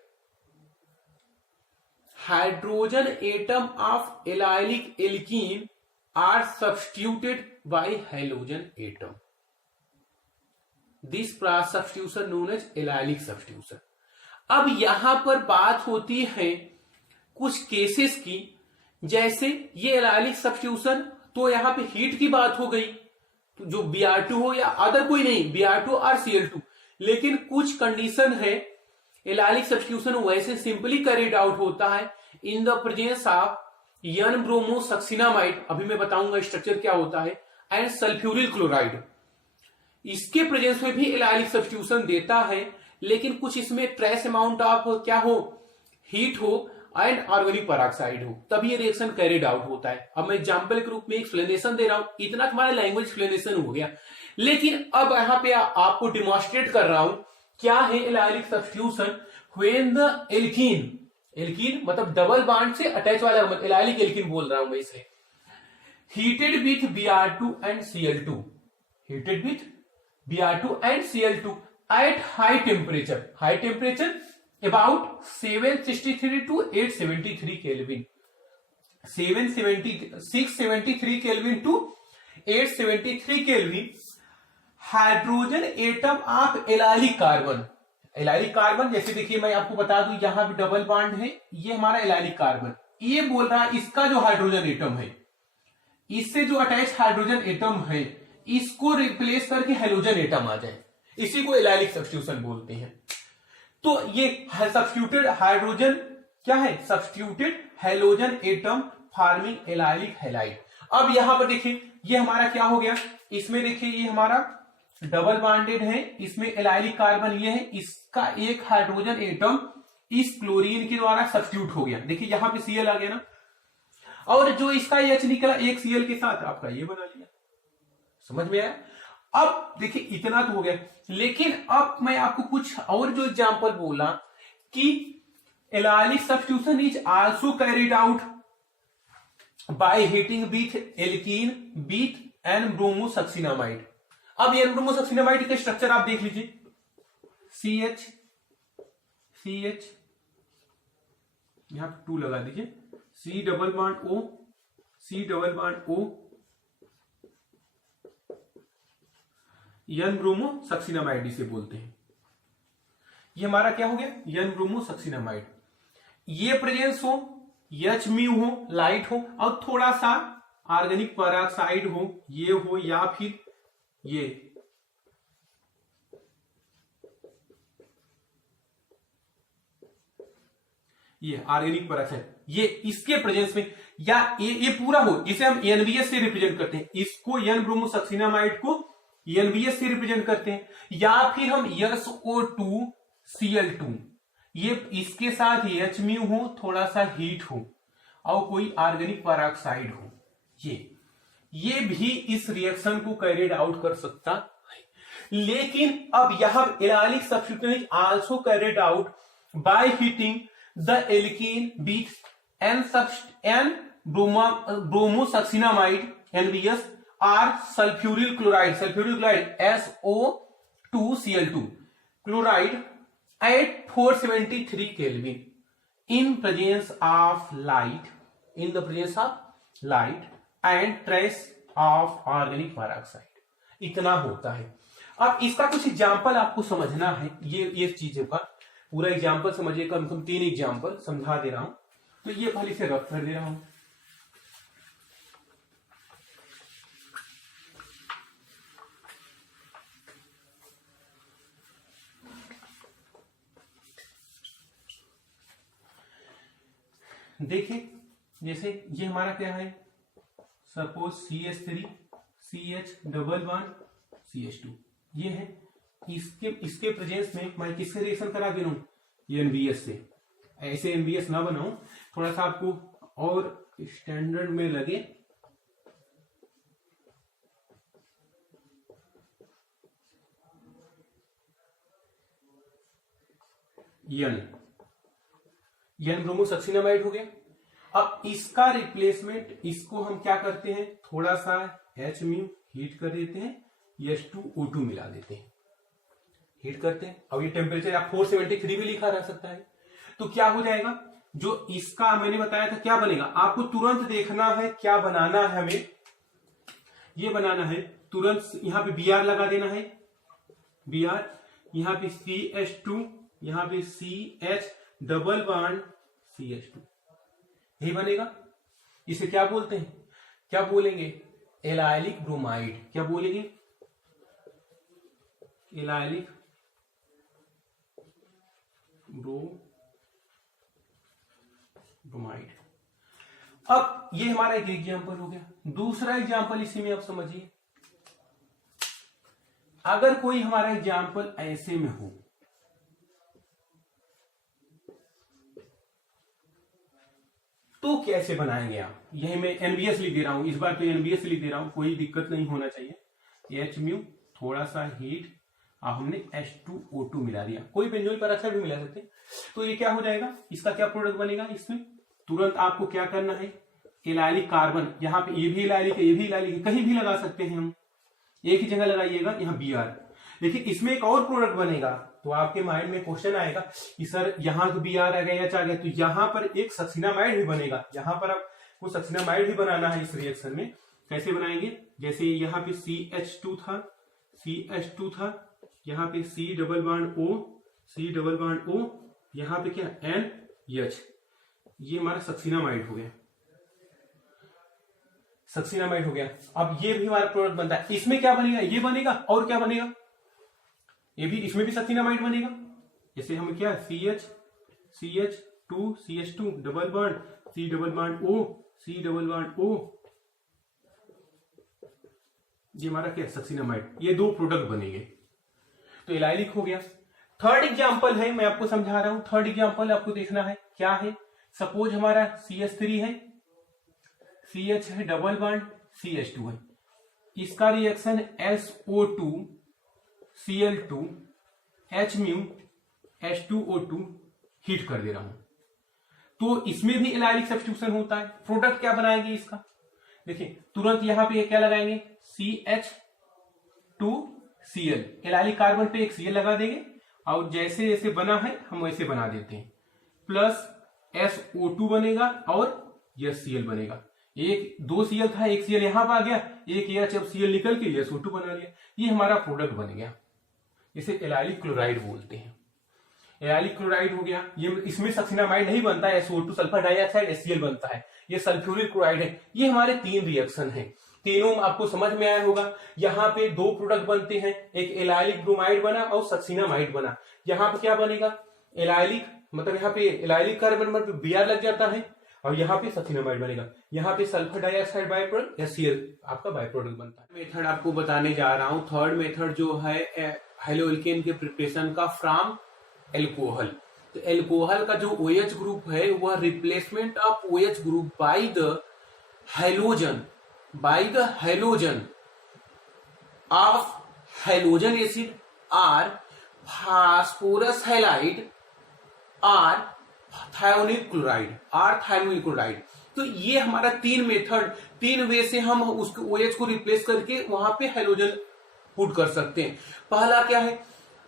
hydrogen atom of allylic alkene are substituted by halogen atom. This process substitution known as allylic substitution. अब यहां पर बात होती है कुछ केसेस की, जैसे ये एलाइलिक सब्स्टिट्यूशन, तो यहां पे हीट की बात हो गई, तो जो Br2 हो या अदर कोई नहीं, Br2 और Cl2, लेकिन कुछ कंडीशन है एलाइलिक सब्स्टिट्यूशन वैसे सिंपली कैरिड आउट होता है in the presence of n bromo succinimide, अभी मैं बताऊंगा स्ट्रक्चर क्या होता है, एंड सल्फ्यूरिल क्लोराइड, इसके प्रेजेंस में भी एलाइलिक सब्स्टिट्यूशन देता है, लेकिन कुछ इसमें ट्रेस अमाउंट ऑफ क्या हो, हीट हो एंड ऑर्गेनिक पेरोक्साइड हो, तब ये रिएक्शन कैरिड आउट होता है। अब मैं एग्जांपल के रूप में एक्सप्लेनेशन दे रहा हूं, इतना तुम्हारा लैंग्वेज एक्सप्लेनेशन हो गया, लेकिन अब यहां पे आपको डिमॉन्स्ट्रेट कर रहा हूं क्या है allylic substitution when the alkene मतलब डबल बॉन्ड से अटैच वाला, एलाइलिक एल्कीन बोल रहा हूं मैं इसे, heated with Br2 and Cl2, heated with Br2 and Cl2 at high temperature about 763 to 873 Kelvin, 673 Kelvin to 873 Kelvin, hydrogen atom of allylic carbon, जैसे देखिए मैं आपको बता दूं यहां भी डबल बॉन्ड है, ये हमारा एलाइलिक कार्बन, ये बोल रहा है इसका जो हाइड्रोजन एटम है, इससे जो अटैच हाइड्रोजन एटम है, इसको रिप्लेस करके हेलोजन एटम आ जाए, इसी को एलाइलिक सब्स्टिट्यूशन बोलते हैं। तो ये सब्स्टिट्यूटेड हाइड्रोजन क्या है, substituted halogen atom forming allylic halide. अब यहां पर देखिए ये हमारा क्या हो गया, इसमें देखिए ये हमारा डबल बॉन्डेड है, इसमें एलाइलिक कार्बन ये है, इसका एक हाइड्रोजन एटम इस क्लोरीन के द्वारा सब्स्टिट्यूट हो गया, देखिए यहां पे Cl आ गया ना, और जो इसका H निकला एक Cl के साथ आपका ये बना लिया, समझ में आया। अब देखिए इतना तो हो गया, लेकिन अब मैं आपको कुछ और जो एग्जांपल बोला कि allylic substitution is also carried out by heating with alkene with N bromo succinimide. अब एन ब्रोमो सक्सिनामाइड का स्ट्रक्चर आप देख लीजिए, CH यहां पर 2 लगा दीजिए, C double bond O, C double bond O, N bromo succinimide इसे बोलते हैं। ये हमारा क्या हो गया, एन ब्रोमो सक्सिनामाइड, ये प्रेजेंस हो, H म्यू हो, लाइट हो, और थोड़ा सा ऑर्गेनिक पेरोक्साइड हो, ये हो, या फिर ये ऑर्गेनिक पेरोक्साइड, ये इसके प्रेजेंस में, या ये पूरा हो, जिसे हम NBS से रिप्रेजेंट करते हैं, इसको एन ब्रोमो सक्सिनामाइड को NBS से रिप्रेजेंट करते हैं, या फिर हम SO2 Cl2, ये इसके साथ H म्यू हो, थोड़ा सा हीट हो, और कोई ऑर्गेनिक पेरोक्साइड हो, ये भी इस रिएक्शन को कैरिड आउट कर सकता है। लेकिन अब यहां allylic substitution also carried out by heating the alkene with N bromo succinimide NBS or sulfuryl chloride SO2Cl2 chloride at 473 Kelvin in the presence of light and trace of organic peroxide, इतना होता है। अब इसका कुछ example आपको समझना है, ये चीजों का पूरा एग्जाम्पल समझिए, कम से कम 3 एग्जाम्पल समझा दे रहा हूं, तो ये पहले से रफ कर दे रहा हूं। देखिए जैसे ये हमारा क्या है, suppose CH3 CH double bond CH2, ये है, इसके प्रेजेंस में मैं किससे रिएक्शन करा दे रहा हूं, NBS से। ऐसे NBS ना बनाऊं, थोड़ा सा आपको और स्टैंडर्ड में लगे, एन ब्रोमोसक्सिनामाइड हो गया। अब इसका रिप्लेसमेंट, इसको हम क्या करते हैं, थोड़ा सा H म्यू हीट कर देते हैं, H2O2 मिला देते हैं, हीट करते हैं। अब ये टेम्परेचर आप 473 भी लिखा रह सकता है। तो क्या हो जाएगा, जो इसका मैंने बताया था क्या बनेगा, आपको तुरंत देखना है क्या बनाना है, हमें ये बनाना है तुरंत। यहां पे Br लगा देना है, Br, यहां पे CH2, यहां पे CH डबल बॉन्ड CH2, यही बनेगा। इसे क्या बोलते हैं, क्या बोलेंगे, एलाइलिक ब्रोमाइड। क्या बोलेंगे, एलाइलिक ब्रोमाइड। अब ये हमारा एक एग्जाम्पल हो गया। दूसरा एग्जाम्पल इसी में आप समझिए, अगर कोई हमारा एग्जाम्पल ऐसे में हो, तो कैसे बनाएंगे आप, यही मैं एनबीएस लिख दे रहा हूं, इस बार तो एनबीएस लिख दे रहा हूं, कोई दिक्कत नहीं होना चाहिए। एच म्यू थोड़ा सा हीट, अब हमने H2O2 मिला दिया, कोई बेंजोइल पेरोक्साइड भी मिला सकते हैं। तो ये क्या हो जाएगा, इसका क्या प्रोडक्ट बनेगा, इसमें तुरंत आपको क्या करना है, इलाइलिक कार्बन, यहाँ पे ये भी इलाइलिक है, ये भी इलाइलिक है, कहीं भी लगा सकते हैं हम, एक ही जगह लगाइएगा, यहाँ Br। लेकिन इसमें एक और प्रोडक्ट बनेगा, तो आपके माइंड में क्वेश्चन आएगा कि सर यहाँ तो Br आ गया, H आ गया, तो यहाँ पर एक सक्सिनामाइड भी बनेगा। यहाँ पर आपको सक्सिनामाइड भी बनाना है इस रिएक्शन में। कैसे बनाएंगे, जैसे यहाँ पे CH2 था, CH2 था, यहाँ पे C double bond O, C double bond O, यहाँ पे क्या NH, ये हमारा सक्सिनामाइड हो गया, सक्सिनामाइड हो गया। अब ये भी हमारा प्रोडक्ट बनता है। इसमें क्या बनेगा, ये बनेगा, और क्या बनेगा, ये भी, इसमें भी सक्सिनामाइड बनेगा। जैसे हम क्या CH2 double bond C double bond O, C double bond O, ये हमारा क्या सक्सिनामाइड, ये दो प्रोडक्ट बनेंगे, तो इलाइलिक हो गया। थर्ड एग्जांपल है, मैं आपको समझा रहा हूं, थर्ड एग्जांपल आपको देखना है क्या है। सपोज हमारा CH3 है, CH है डबल बॉन्ड CH2 है, इसका reaction SO2 Cl2 H mu H2O2 heat कर दे रहा हूं, तो इसमें भी इलाइलिक सब्स्टिट्यूशन होता है। प्रोडक्ट क्या बनाएंगे इसका, देखिए तुरंत यहां पे क्या लगाएंगे, CH2Cl, इलाइलिक कार्बन पे एक Cl लगा देंगे, और जैसे जैसे बना है हम वैसे बना देते हैं, प्लस SO2 बनेगा और यह Cl बनेगा। एक दो Cl था, एक Cl यहां पर आ गया, एक H, जब Cl निकल के SO2 बना लिया, ये हमारा प्रोडक्ट बन गया। इसे एलाइलिक क्लोराइड बोलते हैं। एलाइलिक क्लोराइड हो गया, ये इसमें सक्सिनामाइड नहीं बनता है, SO2 सल्फर डाइऑक्साइड HCl बनता है, ये सल्फ्यूरिक क्लोराइड है। ये हमारे तीन रिएक्शन हैं, तीनों आपको समझ में आया होगा। यहाँ पे दो प्रोडक्ट बनते हैं, एक एलाइलिक ब्रोमाइड बना और सक्सिनामाइड बना। यहाँ पे क्या बनेगा, एलाइलिक, मतलब यहाँ पे एलाइलिक कार्बन पर Br लग जाता है, और यहाँ पे सक्सिनामाइड बनेगा। यहाँ पे sulphur dioxide by product HCl आपका बाय प्रोडक्ट बनता है। मेथड आपको बताने जा रहा हूं, थर्ड मेथड जो है हेलोएल्केन के प्रिपरेशन का फ्रॉम एल्कोहल। तो एल्कोहल का जो OH ग्रुप है वह replacement of OH group by the halogen of halogen acid or phosphorus halide or thionic chloride. तो ये हमारा तीन मेथड, तीन वे से हम उसके OH को रिप्लेस करके वहां पे हेलोजन पुट कर सकते हैं। पहला क्या है,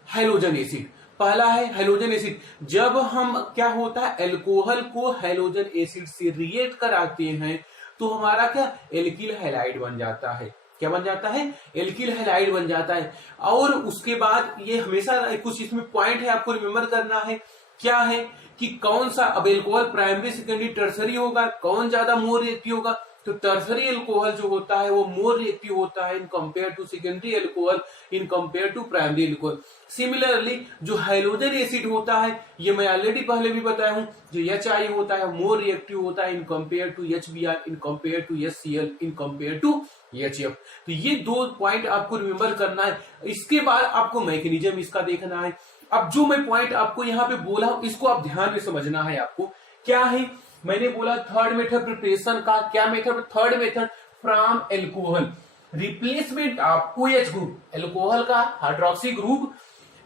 हेलोजन एसिड। पहला है हेलोजन एसिड, जब हम क्या होता है एल्कोहल को हेलोजन एसिड से रिएक्ट कराते हैं तो हमारा क्या एल्किल हैलाइड बन जाता है। क्या बन जाता है, एल्किल हैलाइड बन जाता है। और उसके बाद ये हमेशा कुछ इसमें पॉइंट है आपको रिमेम्बर करना है, क्या है कि कौन सा, अब एल्कोहल प्राइमरी सेकेंडरी टर्सरी होगा, कौन ज्यादा मोर रिएक्टिव होगा, तो टर्सरी एल्कोहल जो होता है वो मोर रिएक्टिव होता है in compare to secondary alcohol, in compare to primary alcohol. Similarly जो हाइड्रोजन एसिड होता है, ये मैं ऑलरेडी पहले भी बताया हूं, जो HI होता है मोर रिएक्टिव होता है in compare to HBr, in compare to HCl, in compare to HF। तो ये दो पॉइंट आपको रिमेम्बर करना है। इसके बाद आपको मैकेनिज्म इसका देखना है। अब जो मैं पॉइंट आपको यहाँ पे बोला हूं इसको आप ध्यान में समझना है। आपको क्या है, मैंने बोला थर्ड मेथड प्रिपरेशन का, क्या method, third method from alcohol, replacement of OH group, alcohol का hydroxy group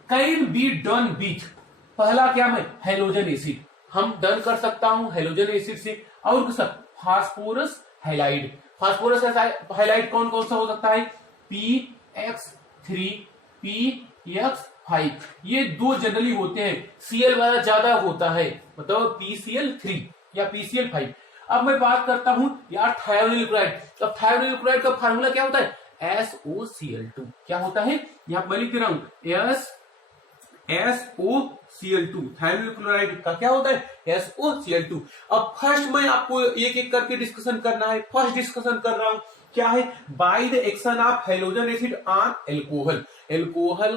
can be done with, पहला क्या मैं हेलोजन एसिड हम डन कर सकता हूं हेलोजन एसिड से, और फास्फोरस हैलाइड। फास्फोरस हैलाइड कौन कौन सा हो सकता है, PX3, PX5, ये दो जनरली होते हैं, Cl वाला ज्यादा होता है, मतलब PCl3 या PCl5। अब मैं बात करता हूं यार थायोनिल क्लोराइड। अब थायोनिल क्लोराइड का फार्मूला क्या होता है, SOCl2। क्या होता है, यहां पर लिख रहा हूं SOCl2। थायोनिल क्लोराइड का क्या होता है, SOCl2। अब फर्स्ट मैं आपको एक एक करके डिस्कशन करना है। फर्स्ट डिस्कशन कर रहा हूं, क्या है, by the action of halogen acid on alcohol. Alcohol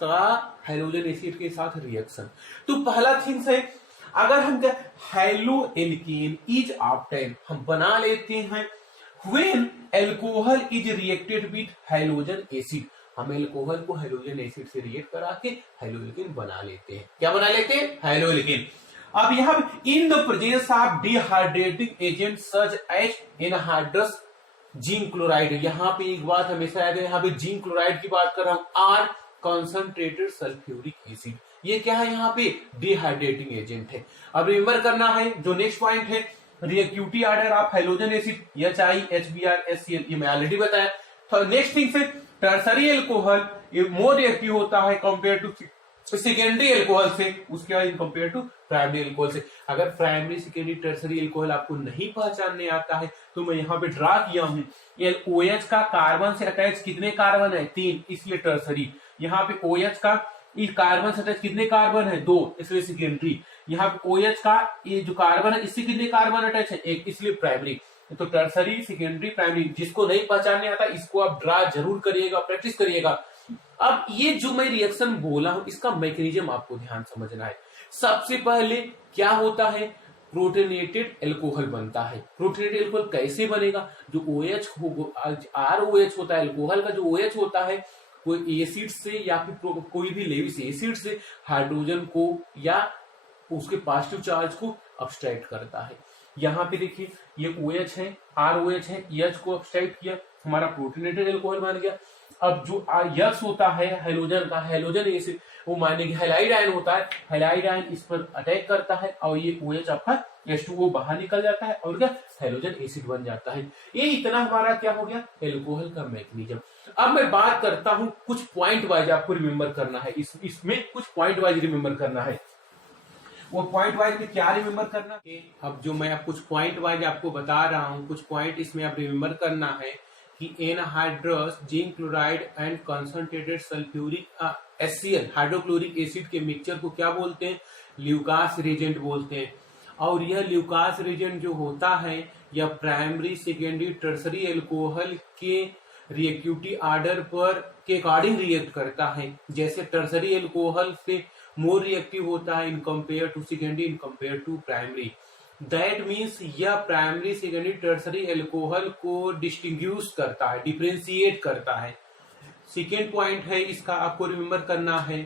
का हेलोजन एसिड के साथ रिएक्शन। तो पहला थिंग्स है, अगर हम हेलो एल्केन इज ऑब्टेन हम बना लेते हैं when alcohol is reacted with halogen acid. हम एल्कोहल को हेलोजन एसिड से रिएक्ट करा के हेलोएल्केन बना लेते हैं। क्या बना लेते हैं, हेलोएल्केन। अब यहां in the presence of dehydrating agent such as anhydrous zinc chloride. यहाँ पे एक बात हमेशा याद है, यहाँ पे जिंक क्लोराइड की बात कर रहा हूं, आर कॉन्सेंट्रेटेड सल्फ्यूरिक एसिड। ये क्या है, यहाँ पे डिहाइड्रेटिंग एजेंट है। अब रिमेंबर करना है जो नेक्स्ट पॉइंट है, reactivity order of halogen acid HI HBr HCl, ये मैं ऑलरेडी बताया। तो नेक्स्ट थिंग से टर्सरी एल्कोहल ये मोर रिएक्टिव होता है कंपेयर टू सेकेंडरी एल्कोहल से, उसके बाद in compare to primary alcohol से। अगर प्राइमरी सेकेंडरी टर्सरी एल्कोहल आपको नहीं पहचानने आता है तो मैं यहाँ पे ड्रा किया हूं, OH का कार्बन से अटैच कितने कार्बन है, 3, इसलिए टर्सरी। यहाँ पे OH का इस कार्बन से अटैच कितने कार्बन है, 2, इसलिए सेकेंडरी। यहाँ पे OH का ये जो कार्बन है इससे कितने कार्बन अटैच है, 1, इसलिए प्राइमरी। तो टर्सरी सेकेंडरी प्राइमरी, जिसको नहीं पहचानने आता इसको आप ड्रा जरूर करिएगा, प्रैक्टिस करिएगा। अब ये जो मैं रिएक्शन बोला हूं इसका मैकेनिज्म आपको ध्यान समझना है। सबसे पहले क्या होता है, प्रोटोनेटेड एल्कोहल बनता है। प्रोटोनेटेड एल्कोहल कैसे बनेगा, जो OH ROH होता है, एल्कोहल का जो OH होता है कोई एसिड से या फिर कोई भी लेविस एसिड से हाइड्रोजन को या उसके पॉजिटिव चार्ज को अब्स्ट्रैक्ट करता है। यहाँ पे देखिए ये OH है, ROH है, H को अब्स्ट्रैक्ट किया, हमारा प्रोटोनेटेड एल्कोहल बन गया। अब जो X होता है हेलोजन का, हेलोजन एसिड, वो माने कि हैलाइड आयन होता है, हैलाइड आयन इस पर अटैक करता है और ये OH आपका H2O बाहर निकल जाता है और क्या हेलोजन एसिड बन जाता है। ये इतना हमारा क्या हो गया, एल्कोहल का मैकेनिज्म। अब मैं बात करता हूं कुछ पॉइंट वाइज आपको रिमेंबर करना है, इसमें कुछ पॉइंट वाइज रिमेंबर करना है। वो पॉइंट वाइज में क्या रिमेंबर करना है, अब जो मैं कुछ पॉइंट वाइज आपको बता रहा हूं, कुछ पॉइंट इसमें आप रिमेंबर करना है कि anhydrous zinc chloride and concentrated sulphuric HCl hydrochloric acid के मिक्सचर को क्या बोलते हैं, ल्यूकास रिएजेंट बोलते हैं। और यह ल्यूकास रिएजेंट जो होता है यह प्राइमरी सेकेंडरी टर्सरी एल्कोहल के रिएक्टिविटी ऑर्डर पर के अकॉर्डिंग रिएक्ट करता है। जैसे टर्सरी एल्कोहल से मोर रिएक्टिव होता है in compare to secondary, in compare to primary. That means यह प्राइमरी सेकेंडरी टर्सरी एल्कोहल को डिस्टिंग्विश करता है, डिफरेंशिएट करता है। सेकेंड पॉइंट है इसका आपको रिमेंबर करना है,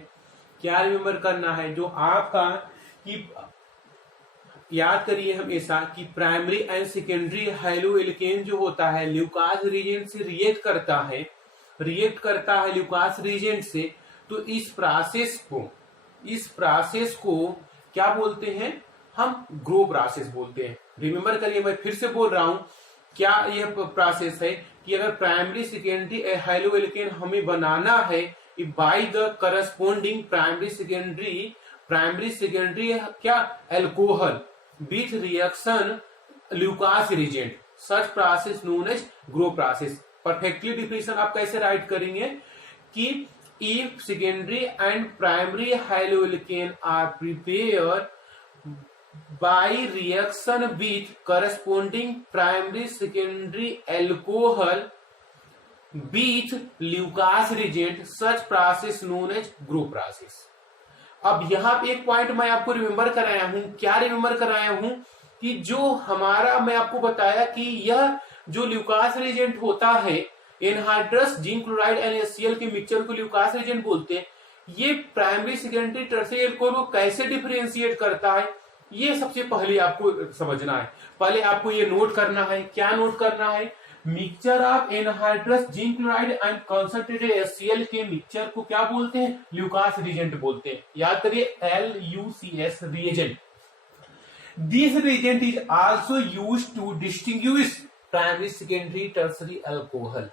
क्या रिमेंबर करना है, जो आपका कि याद करिए हमेशा कि प्राइमरी एंड सेकेंडरी हेलोएल्केन जो होता है ल्यूकास रिएजेंट से रिएक्ट करता है ल्यूकास रिएजेंट से। तो इस प्रोसेस को क्या बोलते हैं, हम ग्रो प्रोसेस बोलते हैं। रिमेंबर करिए, मैं फिर से बोल रहा हूं, क्या यह प्रोसेस है कि अगर प्राइमरी सेकेंडरी हेलोएल्केन हमें बनाना है by the corresponding primary secondary क्या alcohol with reaction Lucas reagent, such process known as Groove process. Perfectly definition आप कैसे राइट करेंगे कि if secondary and primary haloalkane are prepared by reaction with corresponding primary secondary alcohol with Lucas reagent, such process known as grow process। अब यहाँ पे एक point मैं आपको रिमेंबर कराया हूं, क्या रिमेंबर कराया हूं कि जो हमारा मैं आपको बताया कि यह जो ल्यूकास रिएजेंट होता है anhydrous zinc chloride and HCl के मिक्सचर को ल्यूकास रिएजेंट बोलते हैं। ये प्राइमरी सेकेंडरी टर्सरी एल्कोहल को कैसे डिफरेंशिएट करता है, ये सबसे पहले आपको समझना है। पहले आपको ये नोट करना है, क्या नोट करना है, mixture of anhydrous zinc chloride and concentrated HCl के मिक्सचर को क्या बोलते हैं? ल्यूकास रिएजेंट बोलते हैं। याद करिए, LUCS reagent. This reagent is also used to distinguish primary secondary tertiary alcohol.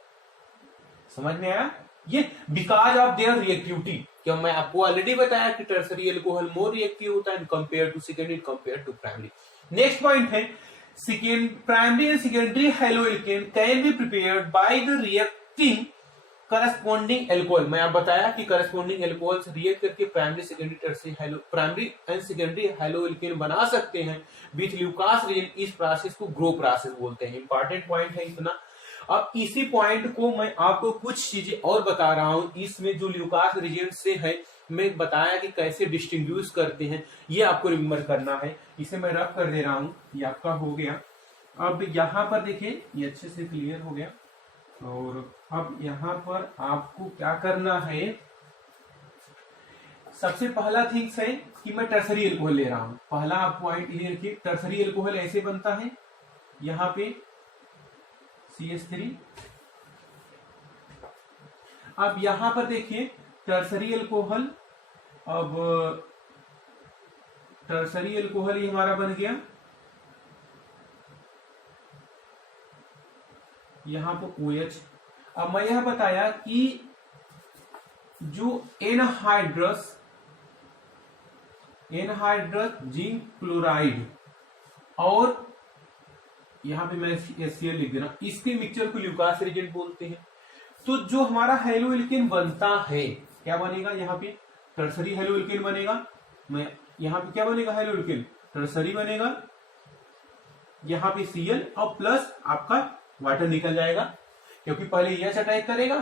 समझ में आया? ये बिकॉज ऑफ देयर रिएक्टिविटी, क्या मैं आपको ऑलरेडी बताया कि टर्सरी अल्कोहल मोर रिएक्टिव होता है compare to secondary, compare to primary. Next point है primary and secondary haloalkane can be prepared by the reacting corresponding alcohol. मैं आप बताया कि करस्पॉन्डिंग एल्कोहल से रिएक्ट करके प्राइमरी एंड सेकेंडरी हाइलोएल्केन बना सकते हैं विथ ल्यूकास रिएजेंट। इस प्रोसेस को ग्रो प्रोसेस बोलते हैं। इंपॉर्टेंट पॉइंट है इतना। अब इसी पॉइंट को मैं आपको कुछ चीजें और बता रहा हूं। इसमें जो ल्यूकास रिएजेंट से है, मैं बताया कि कैसे डिस्टिंग्विश करते हैं, ये आपको रिमेम्बर करना है। इसे मैं रफ कर दे रहा हूं, ये आपका हो गया। अब यहां पर देखिए, ये अच्छे से क्लियर हो गया। और अब यहां पर आपको क्या करना है, सबसे पहला थिंग्स है कि मैं टर्सरी एल्कोहल ले रहा हूं। पहला आप पॉइंट ये रखिए, टर्सरी एल्कोहल ऐसे बनता है, यहां पे CH3। अब यहां पर देखिए टर्सरी एल्कोहल, अब टर्सरी एल्कोहल ये हमारा बन गया, यहां पर OH। अब मैं यह बताया कि जो एनहाइड्रस जिंक क्लोराइड और यहां पे मैं HCl लिख दे रहा हूं, इसके मिक्सचर को ल्यूकास रिएजेंट बोलते हैं। तो जो हमारा हाइलोएल्केन बनता है, क्या बनेगा? यहाँ पे टर्सरी हाइलोएल्केन बनेगा। मैं यहाँ पे क्या बनेगा? हाइलोएल्केन टर्सरी बनेगा। यहाँ पे Cl और प्लस आपका वाटर निकल जाएगा, क्योंकि पहले यह अटैक करेगा,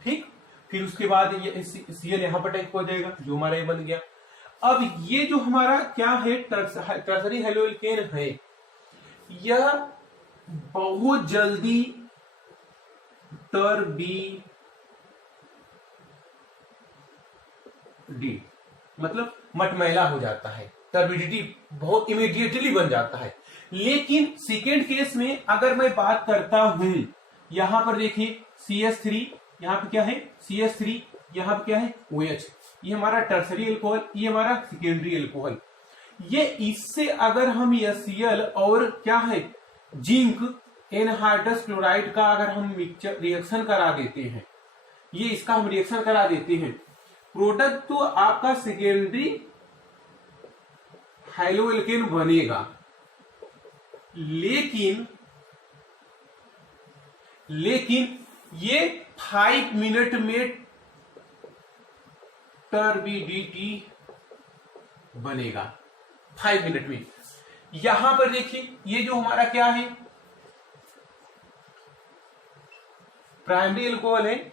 ठीक, फिर उसके बाद ये Cl यहाँ पर अटैक हो जाएगा, जो हमारा ये बन गया। अब ये जो हमारा क्या है, टर्सरी हाइलोएल्केन है, यह बहुत जल्दी टर्बिडिटी मतलब मटमैला हो जाता है। टर्बिडिटी बहुत इमीडिएटली बन जाता है। लेकिन सेकेंड केस में अगर मैं बात करता हूं, यहां पर देखिए CH3, यहां पे क्या है? CH3, यहां पे क्या है? OH। ये हमारा टर्सरी एल्कोहल, ये हमारा सेकेंडरी एल्कोहल। ये इससे अगर हम HCl और क्या है, जिंक एनहाइड्रस क्लोराइड का अगर हम मिक्सचर रिएक्शन करा देते हैं, ये इसका हम रिएक्शन करा देते हैं, प्रोडक्ट तो आपका सेकेंडरी हाइलोएल्केन बनेगा, लेकिन ये 5 मिनट में टर्बिडिटी बनेगा। 5 मिनट में। यहां पर देखिए, ये जो हमारा क्या है, प्राइमरी एल्कोहल है,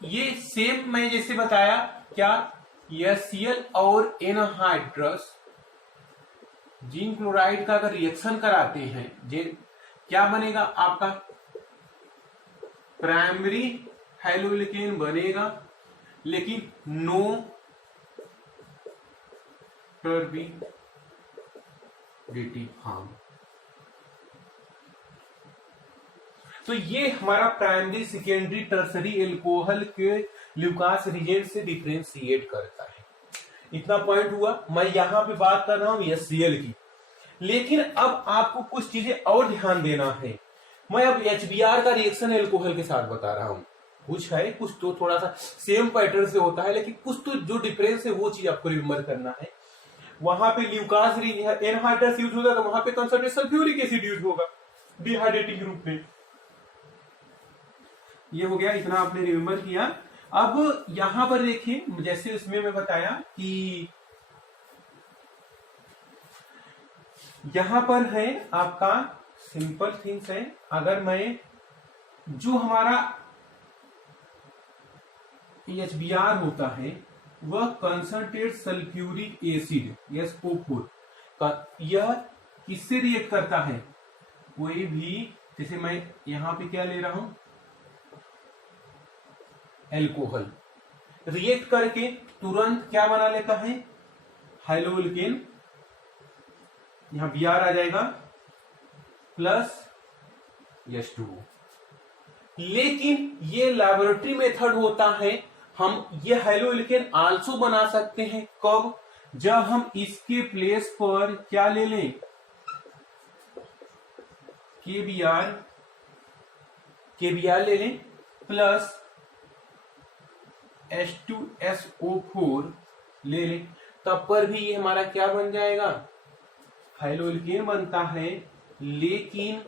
ये सेम मैं जैसे बताया, क्या HCl और एनहाइड्रस जिंक क्लोराइड का अगर रिएक्शन कराते हैं, क्या बनेगा आपका? प्राइमरी हाइलोएल्केन बनेगा, लेकिन नो टर्बिडिटी फॉर्म। तो ये हमारा प्राइमरी सेकेंडरी टर्सरी एल्कोहल के ल्यूकास रिएजेंट से डिफरेंशिएट करता है। इतना पॉइंट हुआ। मैं यहां पे बात कर रहा हूं HCl की, लेकिन अब आपको कुछ चीजें और ध्यान देना है। मैं अब HBr का रिएक्शन एल्कोहल के साथ बता रहा हूं। कुछ है, कुछ तो थोड़ा सा सेम पैटर्न से होता है, लेकिन कुछ तो जो डिफरेंस है वो चीज आपको रिमेम्बर करना है। वहां पे ल्यूकास एनहाइड्रस यूज होगा, तो वहां पे कंसंट्रेटेड सल्फ्यूरिक एसिड यूज होगा डिहाइड्रेटिंग ग्रुप में। ये हो गया, इतना आपने रिमेम्बर किया। अब यहां पर देखिए, जैसे इसमें मैं बताया कि यहां पर है आपका सिंपल थिंग्स है। अगर मैं जो हमारा HBr होता है वह कंसंट्रेटेड सल्फ्यूरिक एसिड SO4 का, यह किससे रिएक्ट करता है? कोई भी, जैसे मैं यहां पे क्या ले रहा हूं, एल्कोहल, रिएक्ट करके तुरंत क्या बना लेता है? हाइलोएल्केन। यहां Br आ जाएगा प्लस H2O। लेकिन ये लैबोरेटरी मेथड होता है। हम ये हेलो एल्केन आल्सो बना सकते हैं कब, जब हम इसके प्लेस पर क्या ले लें, केबीआर ले लें प्लस H2SO4 ले लें, तब पर भी ये हमारा क्या बन जाएगा, हेलो एल्केन बनता है। लेकिन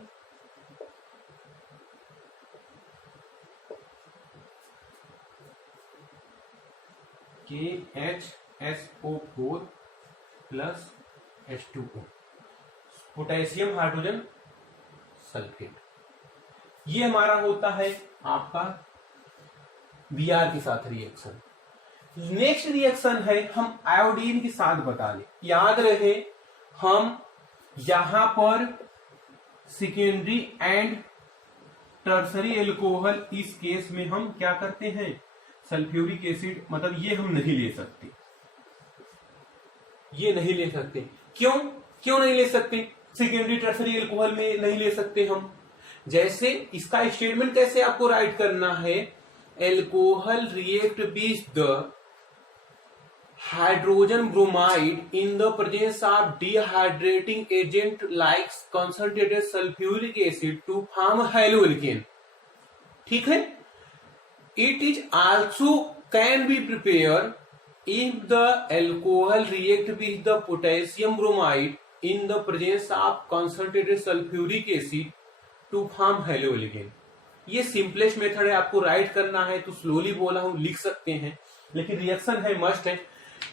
KHSO4 plus H2O, potassium hydrogen sulphate, ये हमारा होता है आपका Br के साथ रिएक्शन। नेक्स्ट रिएक्शन है हम आयोडीन के साथ बता लें। याद रहे हम यहां पर सेकेंडरी एंड टर्सरी एल्कोहल, इस केस में हम क्या करते हैं, सल्फ्यूरिक एसिड, मतलब ये हम नहीं ले सकते, ये नहीं ले सकते। क्यों नहीं ले सकते, सेकेंडरी टर्सरी एल्कोहल में नहीं ले सकते हम। जैसे इसका स्टेटमेंट कैसे आपको राइट करना है, alcohol react with the hydrogen bromide in the presence of dehydrating agent like concentrated sulphuric acid to form halo alkane. ठीक है, it is also can be prepare if the alcohol react with the potassium bromide in the presence of concentrated sulfuric acid to form haloalkane। ये simplest method है, आपको write करना है तो slowly बोला हूं, लिख सकते हैं, लेकिन रिएक्शन है मस्ट है।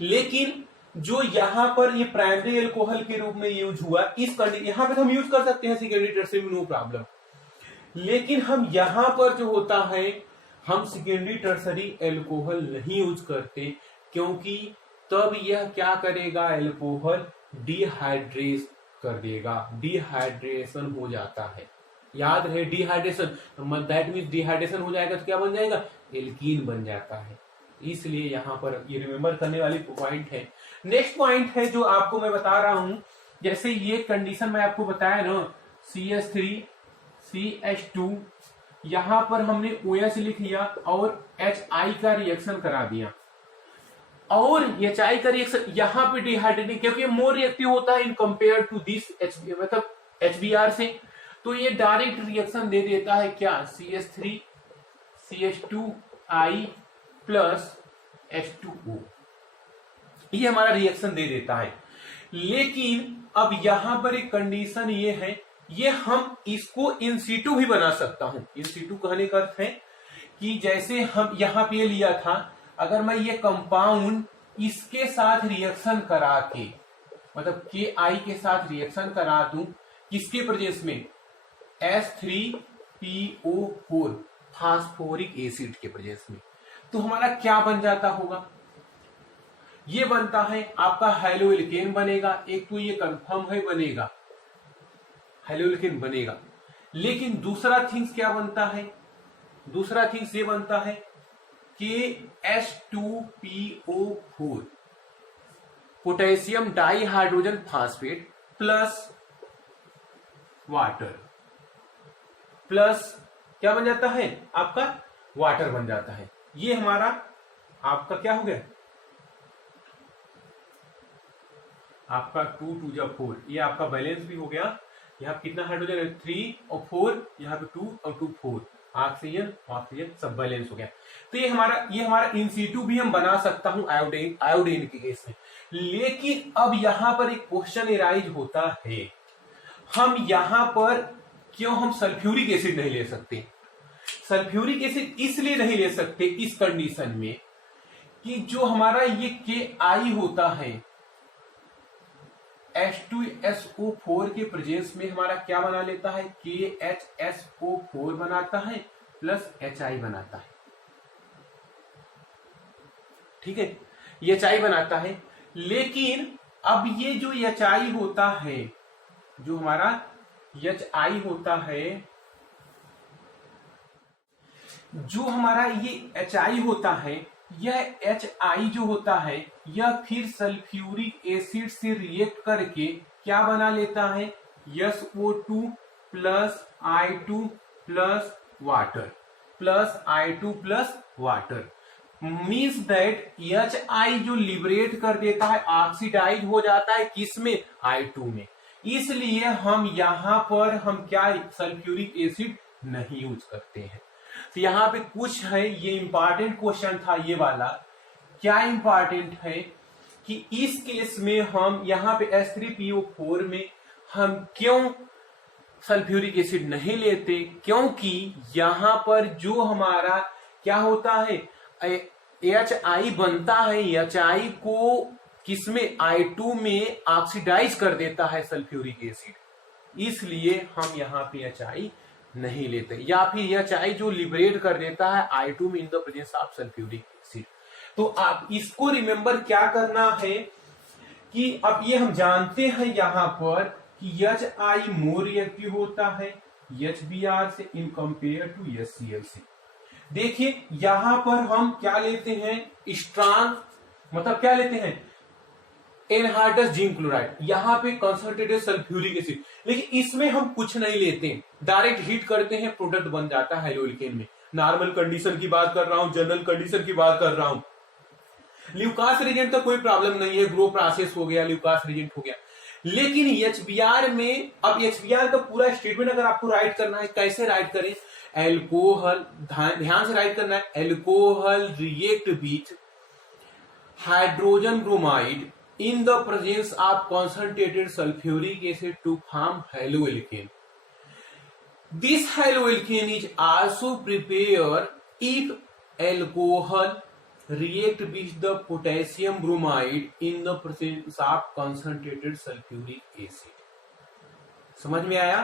लेकिन जो यहां पर ये प्राइमरी एल्कोहल के रूप में यूज हुआ, इस कंडीशन यहां पर हम यूज कर सकते हैं सेकेंडरी टर्सरी में, नो प्रॉब्लम। लेकिन हम यहां पर जो होता है, हम सेकेंडरी टर्सरी एल्कोहल नहीं यूज करते, क्योंकि तब यह क्या करेगा, एल्कोहल डिहाइड्रेट कर देगा, डिहाइड्रेशन हो जाता है। याद रहे डिहाइड्रेशन, दैट मीन्स डिहाइड्रेशन हो जाएगा तो क्या बन जाएगा, एल्कीन बन जाता है। इसलिए यहां पर ये रिमेंबर करने वाली पॉइंट है। नेक्स्ट पॉइंट है जो आपको मैं बता रहा हूं, जैसे ये कंडीशन मैं आपको बताया ना, CH3 CH2, यहां पर हमने OH लिख लिया और HI का रिएक्शन करा दिया, और HI का रिएक्शन यहां पे डिहाइड्रेटिंग, क्योंकि मोर रिएक्टिव होता है इन कंपेयर टू दिस मतलब HBr से, तो ये डायरेक्ट रिएक्शन दे देता है क्या, CH3 CH2I प्लस H2O, ये हमारा रिएक्शन दे देता है। लेकिन अब यहां पर एक कंडीशन ये है, ये हम इसको इन सीटू भी बना सकता हूं। इन सीटू कहने का अर्थ है कि जैसे हम यहां पे लिया था, अगर मैं ये कंपाउंड इसके साथ रिएक्शन करा के, मतलब KI के साथ रिएक्शन करा दूं, किसके प्रेजेंस में, H3PO4 फास्फोरिक एसिड के प्रेजेंस में, तो हमारा क्या बन जाता होगा, ये बनता है आपका हेलो एल्केन बनेगा। एक तो ये कंफर्म है बनेगा, हेलो एल्केन बनेगा। लेकिन दूसरा थिंग्स क्या बनता है, दूसरा थिंग्स ये बनता है कि H2PO4 potassium dihydrogen phosphate plus water, plus क्या बन जाता है आपका, वाटर बन जाता है। ये हमारा आपका क्या हो गया, आपका 2 2 जा 4, ये आपका बैलेंस भी हो गया। यहाँ कितना हाइड्रोजन है, 3 और 4, यहाँ पे 2 और 2 4, ऑक्सीजन सब बैलेंस हो गया। तो ये हमारा इन सीटू भी हम बना सकता हूं आयोडीन के केस में। लेकिन अब यहां पर एक क्वेश्चन एराइज होता है, हम यहां पर क्यों हम सल्फ्यूरिक एसिड नहीं ले सकते। सल्फ्यूरिक एसिड इसलिए नहीं ले सकते इस कंडीशन में कि जो हमारा ये KI होता है, H2SO4 के प्रेजेंस में हमारा क्या बना लेता है, KHSO4 बनाता है प्लस HI बनाता है। ठीक है, ये HI बनाता है। लेकिन अब ये जो HI होता है, जो हमारा HI होता है, जो हमारा ये HI होता है, यह HI जो होता है यह फिर सल्फ्यूरिक एसिड से रिएक्ट करके क्या बना लेता है, SO2 plus I2 plus water. Plus I2 plus water. Means that HI जो लिबरेट कर देता है ऑक्सीडाइज हो जाता है किसमें, I2 में। इसलिए हम यहां पर हम क्या सल्फ्यूरिक एसिड नहीं यूज करते हैं। तो यहाँ पे कुछ है, ये इंपॉर्टेंट क्वेश्चन था ये वाला। क्या इंपॉर्टेंट है कि इस केस में हम यहाँ पे H3PO4 में हम क्यों सल्फ्यूरिक एसिड नहीं लेते, क्योंकि यहां पर जो हमारा क्या होता है HI बनता है, HI को किसमें I2 में ऑक्सीडाइज कर देता है सल्फ्यूरिक एसिड, इसलिए हम यहाँ पे HI नहीं लेते। या फिर HI जो लिबरेट कर देता है I2 में इन the presence of sulphuric acid. तो आप इसको रिमेंबर क्या करना है कि अब ये हम जानते हैं यहां पर कि HI मोर रिएक्टिव होता है HBr से इन कंपेयर टू HCl से। देखिए यहां पर हम क्या लेते हैं, स्ट्रांग मतलब क्या लेते हैं, एनहाइड्रस जिंक क्लोराइड, यहां पे कंसंट्रेटेड सल्फ्यूरिक एसिड। लेकिन इसमें हम कुछ नहीं लेते, डायरेक्ट हीट करते हैं, प्रोडक्ट बन जाता है हेलोइल्केन में। नॉर्मल कंडीशन की बात कर रहा हूं, जनरल कंडीशन की बात कर रहा हूं। ल्यूकास रिएजेंट तो कोई प्रॉब्लम नहीं है, ग्रो प्रोसेस हो गया, ल्यूकास रिएजेंट हो गया। लेकिन एचबीआर में, अब एचबीआर का पूरा स्टेटमेंट अगर आपको राइट करना है, कैसे राइट करें, एल्कोहल, ध्यान से राइट करना है, alcohol react with hydrogen bromide in the presence of concentrated sulfuric acid to form haloalkane. This haloalkane is also prepared if alcohol react with the potassium bromide in the presence of concentrated sulfuric acid. समझ में आया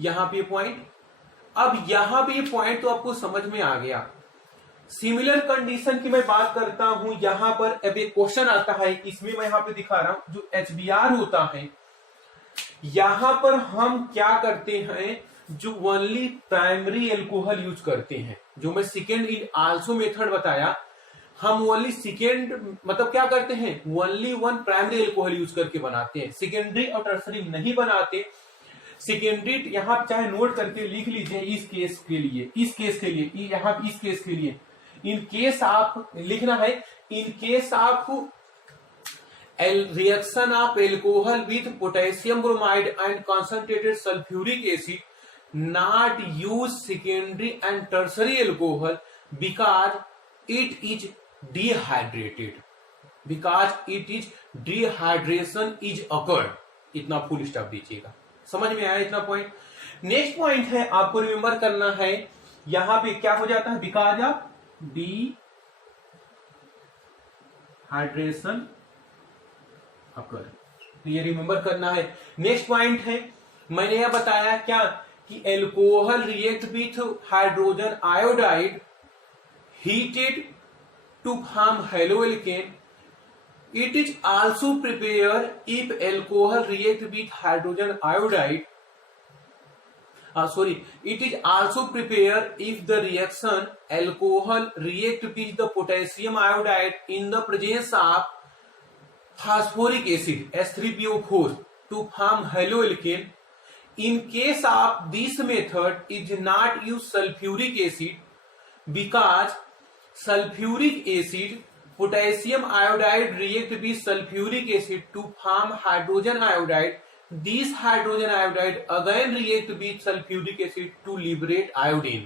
यहां पे point? अब यहां पे point तो आपको समझ में आ गया। सिमिलर कंडीशन की मैं बात करता हूं, यहां पर अब एक क्वेश्चन आता है, इसमें मैं यहां पे दिखा रहा हूं, जो HBr होता है, यहां पर हम क्या करते हैं, जो ओनली प्राइमरी एल्कोहल यूज करते हैं, जो मैं सेकेंड इन आल्सो मेथड बताया, हम ओनली सेकेंड मतलब क्या करते हैं, only one primary alcohol use करके बनाते हैं, सेकेंडरी और टर्सरी नहीं बनाते। सेकेंडरी यहां चाहे नोट करके लिख लीजिए, इस केस के लिए, इस केस के लिए, यहां इस केस के लिए, इन केस आप लिखना है, इन case of reaction of alcohol with potassium bromide and concentrated sulphuric acid not use secondary and tertiary alcohol because it is dehydrated, because it is dehydration is occurred. इतना full stop दीजिएगा, समझ में आया इतना point? Next point है, आपको remember करना है, यहां पे क्या हो जाता है, बिकॉज ऑफ डिहाइड्रेशन अकर, तो ये रिमेंबर करना है। नेक्स्ट पॉइंट है, मैंने यह बताया क्या कि alcohol react with hydrogen iodide heated to form haloalkane. It is also prepared if alcohol react with hydrogen iodide. It is also prepared if the reaction alcohol react with the potassium iodide in the presence of phosphoric acid H3PO4 to form haloalkane. In case of this method, is not use sulfuric acid because sulfuric acid potassium iodide react with sulfuric acid to form hydrogen iodide. This hydrogen iodide again react with sulfuric acid to liberate iodine.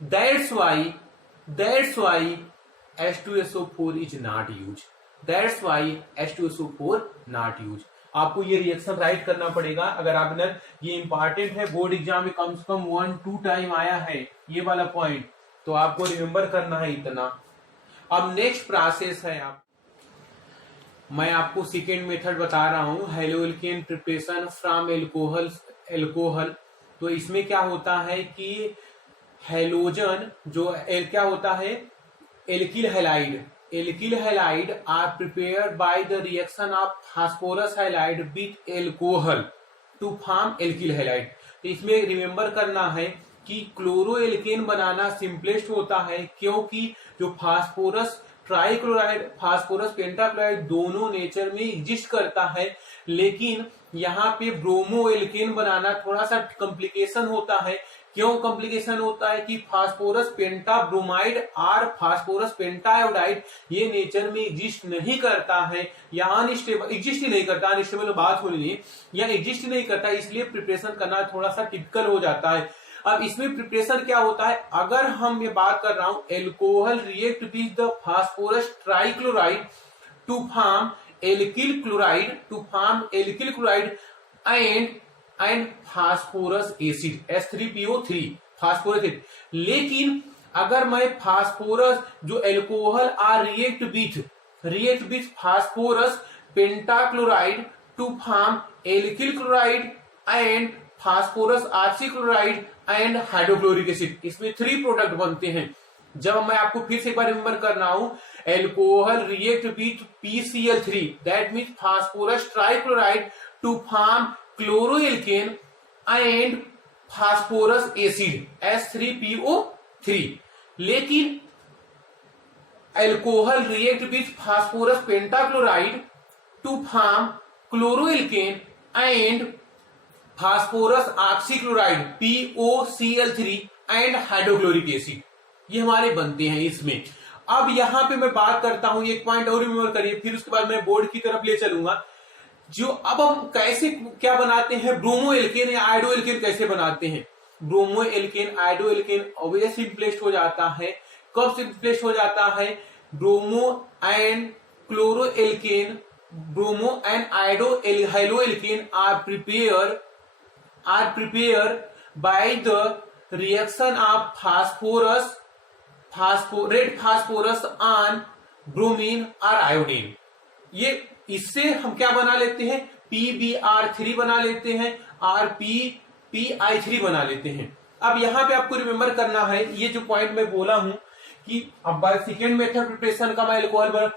That's why H2SO4 is not used. That's why H2SO4 not used. आपको ये reaction right करना पड़ेगा। अगर आपने, ये important है, board exam में कम से कम 1-2 टाइम आया है ये वाला पॉइंट, तो आपको रिमेंबर करना है इतना। अब नेक्स्ट प्रोसेस है, मैं आपको सेकेंड मेथड बता रहा हूं, हेलोएल्केन प्रिपरेशन फ्रॉम एल्कोहल। तो इसमें क्या होता है कि हेलोजन जो क्या होता है, alkyl halide are prepared by the reaction of phosphorus halide with alcohol to form alkyl halide. तो इसमें रिमेंबर करना है कि क्लोरोएल्केन बनाना सिंपलेस्ट होता है, क्योंकि जो फास्फोरस ट्राइक्लोराइड, फास्फोरस पेंटाक्लोराइड दोनों नेचर में एग्जिस्ट करता है, लेकिन यहाँ पे ब्रोमोएल्केन बनाना थोड़ा सा कॉम्प्लिकेशन होता है, क्यों कॉम्प्लिकेशन होता है कि फास्फोरस पेंटाब्रोमाइड और फास्फोरस पेंटायोडाइड ये नेचर में एग्जिस्ट नहीं करता है, या अनस्टेबल, एग्जिस्ट ही नहीं करता, अनस्टेबल में बात हो रही है, या एग्जिस्ट नहीं करता, इसलिए प्रिपरेशन करना थोड़ा सा टिपिकल हो जाता है। अब इसमें प्रिपरेशन क्या होता है, अगर हम ये बात कर रहा हूं alcohol react with the phosphorus trichloride to form alkyl chloride and phosphorus acid H3PO3 phosphorus acid. लेकिन अगर मैं फास्फोरस जो alcohol are react with phosphorus pentachloride to form alkyl chloride and phosphorus oxychloride and hydrochloric acid, इसमें 3 product बनते हैं। जब मैं आपको फिर से एक बार रिमेंबर करना हूं, alcohol react with PCl3 that means phosphorus trichloride to form chloroalkane and phosphorus acid H3PO3। लेकिन alcohol react with phosphorus pentachloride to form chloroalkane and phosphorus oxychloride POCl3 and hydrochloric acid, ये हमारे बनते हैं इसमें। अब यहां पे मैं बात करता हूं, एक पॉइंट और रिमेंबर करिए, फिर उसके बाद मैं बोर्ड की तरफ ले चलूंगा। जो अब हम कैसे क्या बनाते हैं, ब्रोमो एल्केन या आयोडो एल्केन कैसे बनाते हैं। Bromo alkane iodo alkane obviously simplest हो जाता है। कब सिंपलेस्ट हो जाता है, bromo and chloro alkane, bromo and iodo halo alkane are prepared by the reaction of red phosphorus on bromine or iodine। ये इससे हम क्या बना लेते हैं, PbR3 बना लेते हैं और PI3 बना लेते हैं। अब यहां पे आपको रिमेंबर करना है, ये जो पॉइंट मैं बोला हूं कि अब सेकेंड मेथड प्रिपरेशन का मैं एल्कोहल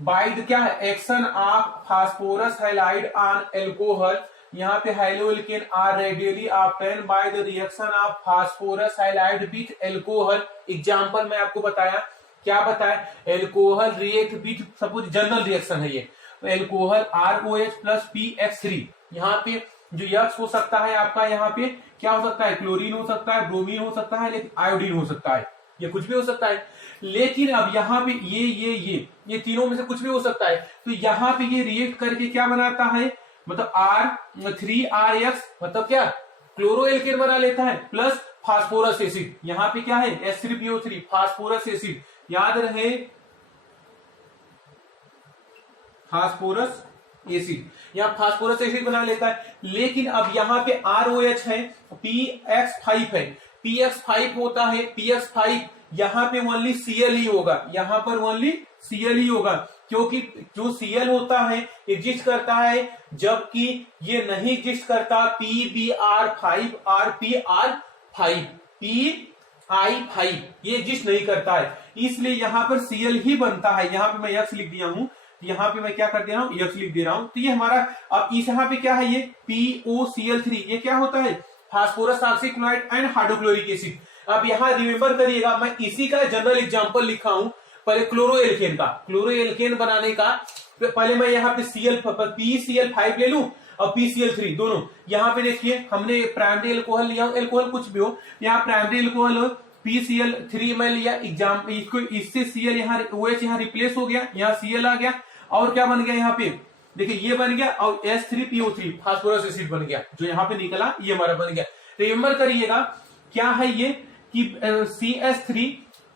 बाय द क्या है, action of phosphorus halide on alcohol, यहाँ पे halo alkane are readily obtain by the reaction of phosphorus halide with alcohol. Example मैं आपको बताया, क्या बताया, alcohol react with, suppose general reaction है ये, तो एल्कोहल ROH प्लस PX3, यहाँ पे जो यक्स हो सकता है आपका, यहाँ पे क्या हो सकता है, क्लोरीन हो सकता है, ब्रोमीन हो सकता है, लेकिन आयोडीन हो सकता है, ये कुछ भी हो सकता है। लेकिन अब यहाँ पे ये तीनों में से कुछ भी हो सकता है, तो यहाँ पे ये रिएक्ट करके क्या बनाता है, मतलब R3RX मतलब क्या, क्लोरो एल्केन बना लेता है, प्लस फास्फोरस एसिड, यहाँ पे क्या है H3PO3 फास्फोरस एसिड, याद रहे फास्फोरस एसिड, यहाँ फास्फोरस एसिड बना लेता है। लेकिन अब यहाँ पे ROH है, PX5 है, PX5 होता है, PX5 यहाँ पे ओनली Cl ही होगा, यहाँ पर ओनली Cl ही होगा, क्योंकि जो Cl होता है एग्जिस्ट करता है, जबकि ये नहीं एग्जिस्ट करता PbR5 और PR5, PI5 ये एग्जिस्ट नहीं करता है, इसलिए यहाँ पर Cl ही बनता है। यहाँ पे मैं यक्स लिख दिया हूं, यहाँ पे मैं क्या कर दे रहा हूं, यक्स लिख दे रहा हूं, तो ये हमारा, अब इस यहाँ पे क्या है, ये POCl3, ये क्या होता है, phosphorus oxychloride and hydrochloric acid. अब यहाँ रिमेंबर करिएगा, मैं इसी का जनरल एग्जांपल लिखा हूं, पहले क्लोरो एल्केन का, क्लोरो एल्केन बनाने का पहले मैं यहाँ पे PCl5 ले लूं और PCl3 दोनों, यहाँ पे देखिए हमने प्राइमरी एल्कोहल लिया, एल्कोहल कुछ भी हो, यहाँ प्राइमरी एल्कोहल PCl3 में लिया, एग्जाम इसको, इससे Cl यहाँ OH यहाँ रिप्लेस हो गया, यहाँ Cl आ गया, और क्या बन गया यहाँ पे देखिए, ये बन गया, और H3PO3 फास्फोरस एसिड बन गया, जो यहाँ पे निकला ये हमारा बन गया। रिमेंबर करिएगा क्या है ये कि CH3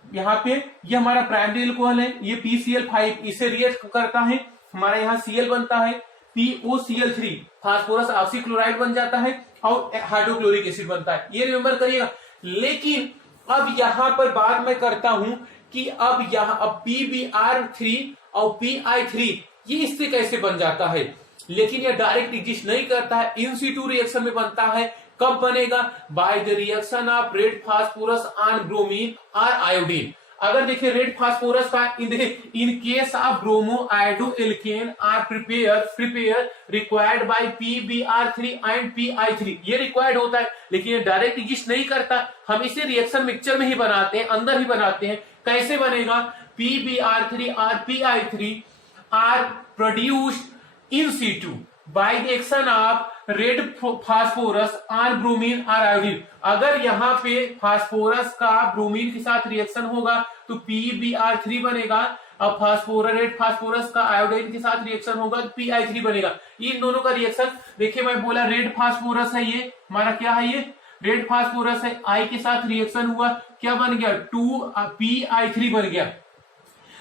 यहाँ पे, ये हमारा प्राइमरी एल्कोहल है, ये PCl5 इसे रिएक्ट करता है, हमारा यहाँ Cl बनता है, POCl3 फास्फोरस ऑक्सीक्लोराइड बन जाता है, और हाइड्रोक्लोरिक एसिड बनता है, ये रिमेंबर करिएगा। लेकिन अब यहाँ पर बात मैं करता हूं कि अब यहाँ अब PbR3 और PI3 ये इससे कैसे बन जाता है, लेकिन ये डायरेक्ट एग्जिस्ट नहीं करता है, इन सिटू रिएक्शन में बनता है। कब बनेगा, by the reaction of red phosphorus on bromine और आयोडीन। अगर देखिए रेड फास्फोरस का in case of bromo iodo alkane are prepare required by PbR3 and PI3, ये रिक्वायर्ड होता है, लेकिन ये डायरेक्ट एग्जिस्ट नहीं करता, हम इसे रिएक्शन मिक्सचर में ही बनाते हैं, अंदर ही बनाते हैं। कैसे बनेगा, PbR3 और PI3 are produced in situ by the action of red phosphorus और ब्रोमीन और आयोडीन, अगर यहाँ पे फास्फोरस का ब्रोमीन के साथ रिएक्शन होगा तो PbR3 बनेगा। अब रेड फास्फोरस का आयोडीन के साथ रिएक्शन होगा तो PI3 बनेगा। इन दोनों का रिएक्शन देखिए, मैं बोला रेड फास्फोरस है, ये हमारा क्या है, ये रेड फास्फोरस है, आई के साथ रिएक्शन हुआ, क्या बन गया, 2PI3 बन गया।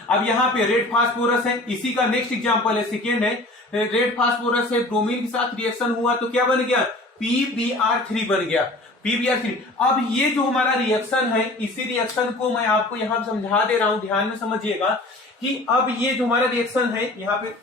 अब यहाँ पे रेड फास्फोरस है, इसी का नेक्स्ट एग्जांपल है, सेकेंड है, रेड फास्फोरस है, ब्रोमीन के साथ रिएक्शन हुआ तो क्या बन गया, PbR3 बन गया, PbR3। अब ये जो हमारा रिएक्शन है, इसी रिएक्शन को मैं आपको यहां समझा दे रहा हूं, ध्यान में समझिएगा कि अब ये जो हमारा रिएक्शन है यहां पे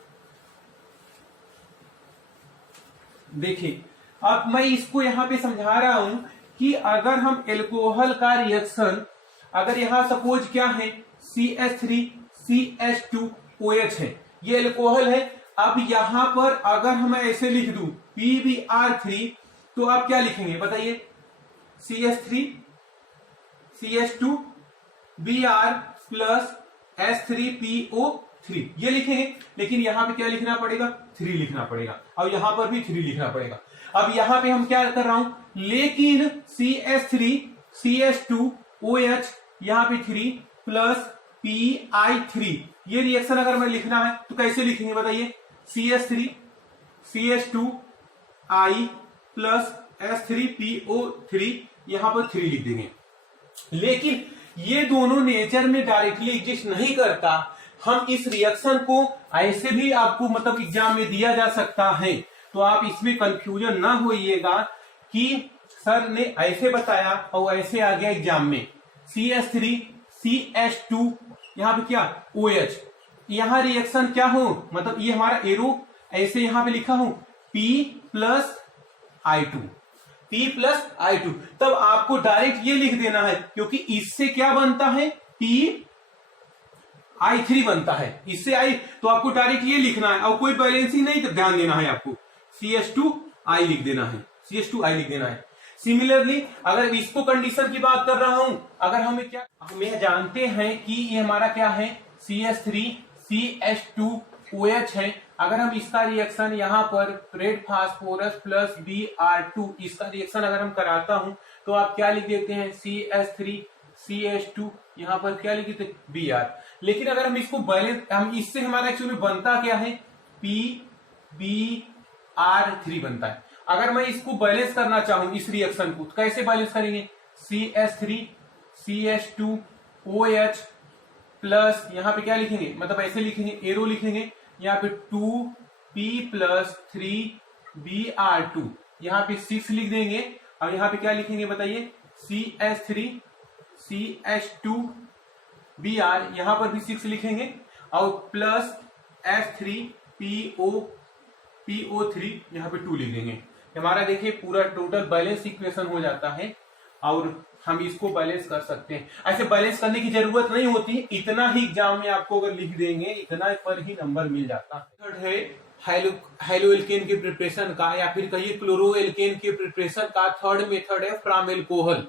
देखिए, अब मैं इसको यहां पे समझा रहा हूं कि अगर हम एल्कोहल का रिएक्शन, अगर यहां सपोज क्या है, CH3CH2OH है, ये एल्कोहल है। अब यहां पर अगर हम ऐसे लिख दूं PbR3 तो आप क्या लिखेंगे बताइए, CH3CH2Br प्लस S3PO3 ये लिखेंगे, लेकिन यहां पे क्या लिखना पड़ेगा, 3 लिखना पड़ेगा, और यहां पर भी 3 लिखना पड़ेगा। अब यहां पे हम क्या कर रहा हूं, लेकिन CH3CH2OH यहां पे 3 प्लस PI3 ये रिएक्शन अगर मैं लिखना है तो कैसे लिखेंगे बताइए, CH3CH2I प्लस S3PO3 यहां पर 3 लिख देंगे। लेकिन ये दोनों नेचर में डायरेक्टली एग्जिस्ट नहीं करता, हम इस रिएक्शन को ऐसे भी आपको मतलब एग्जाम में दिया जा सकता है, तो आप इसमें कंफ्यूजन ना होइएगा कि सर ने ऐसे बताया और ऐसे आ गया एग्जाम में, CH3CH2 यहां पे क्या OH, यहां रिएक्शन क्या हो, मतलब ये हमारा एरो ऐसे यहां पे लिखा हो P प्लस I2, तब आपको डायरेक्ट ये लिख देना है, क्योंकि इससे क्या बनता है, PI3 बनता है, इससे I, तो आपको डायरेक्ट ये लिखना है और कोई बैलेंसिंग नहीं ध्यान देना है, आपको CH2I लिख देना है, CH2I लिख देना है। सिमिलरली अगर इसको कंडीशन की बात कर रहा हूं, अगर हमें क्या, हमें जानते हैं कि ये हमारा क्या है, CH3CH2OH है, अगर हम इसका रिएक्शन यहाँ पर रेड फास्फोरस प्लस Br2 इसका रिएक्शन अगर हम कराता हूं तो आप क्या लिख देते हैं, CH3CH2 यहाँ पर क्या लिख देते हैं, Br। लेकिन अगर हम इसको बैलेंस, हम इससे हमारा एक्चुअली बनता क्या है, PbR3 बनता है। अगर मैं इसको बैलेंस करना चाहूं इस रिएक्शन को तो कैसे बैलेंस करेंगे, CH3CH2OH प्लस यहाँ पे क्या लिखेंगे, मतलब ऐसे लिखेंगे, एरो लिखेंगे, यहाँ पे 2P प्लस 3Br2 यहाँ पे 6 लिख देंगे, और यहाँ पे क्या लिखेंगे बताइए, CH3CH2Br यहाँ पर भी 6 लिखेंगे, और प्लस S3PO3 यहाँ पे 2 लिख देंगे। हमारा देखिए पूरा टोटल बैलेंस इक्वेशन हो जाता है, और हम इसको बैलेंस कर सकते हैं। ऐसे बैलेंस करने की जरूरत नहीं होती, इतना ही एग्जाम में आपको अगर लिख देंगे इतना पर ही नंबर मिल जाता है। थर्ड है हेलो एल्केन के प्रिपरेशन का, या फिर कहिए क्लोरो एल्केन के प्रिपरेशन का थर्ड मेथड है फ्रॉम एल्कोहल।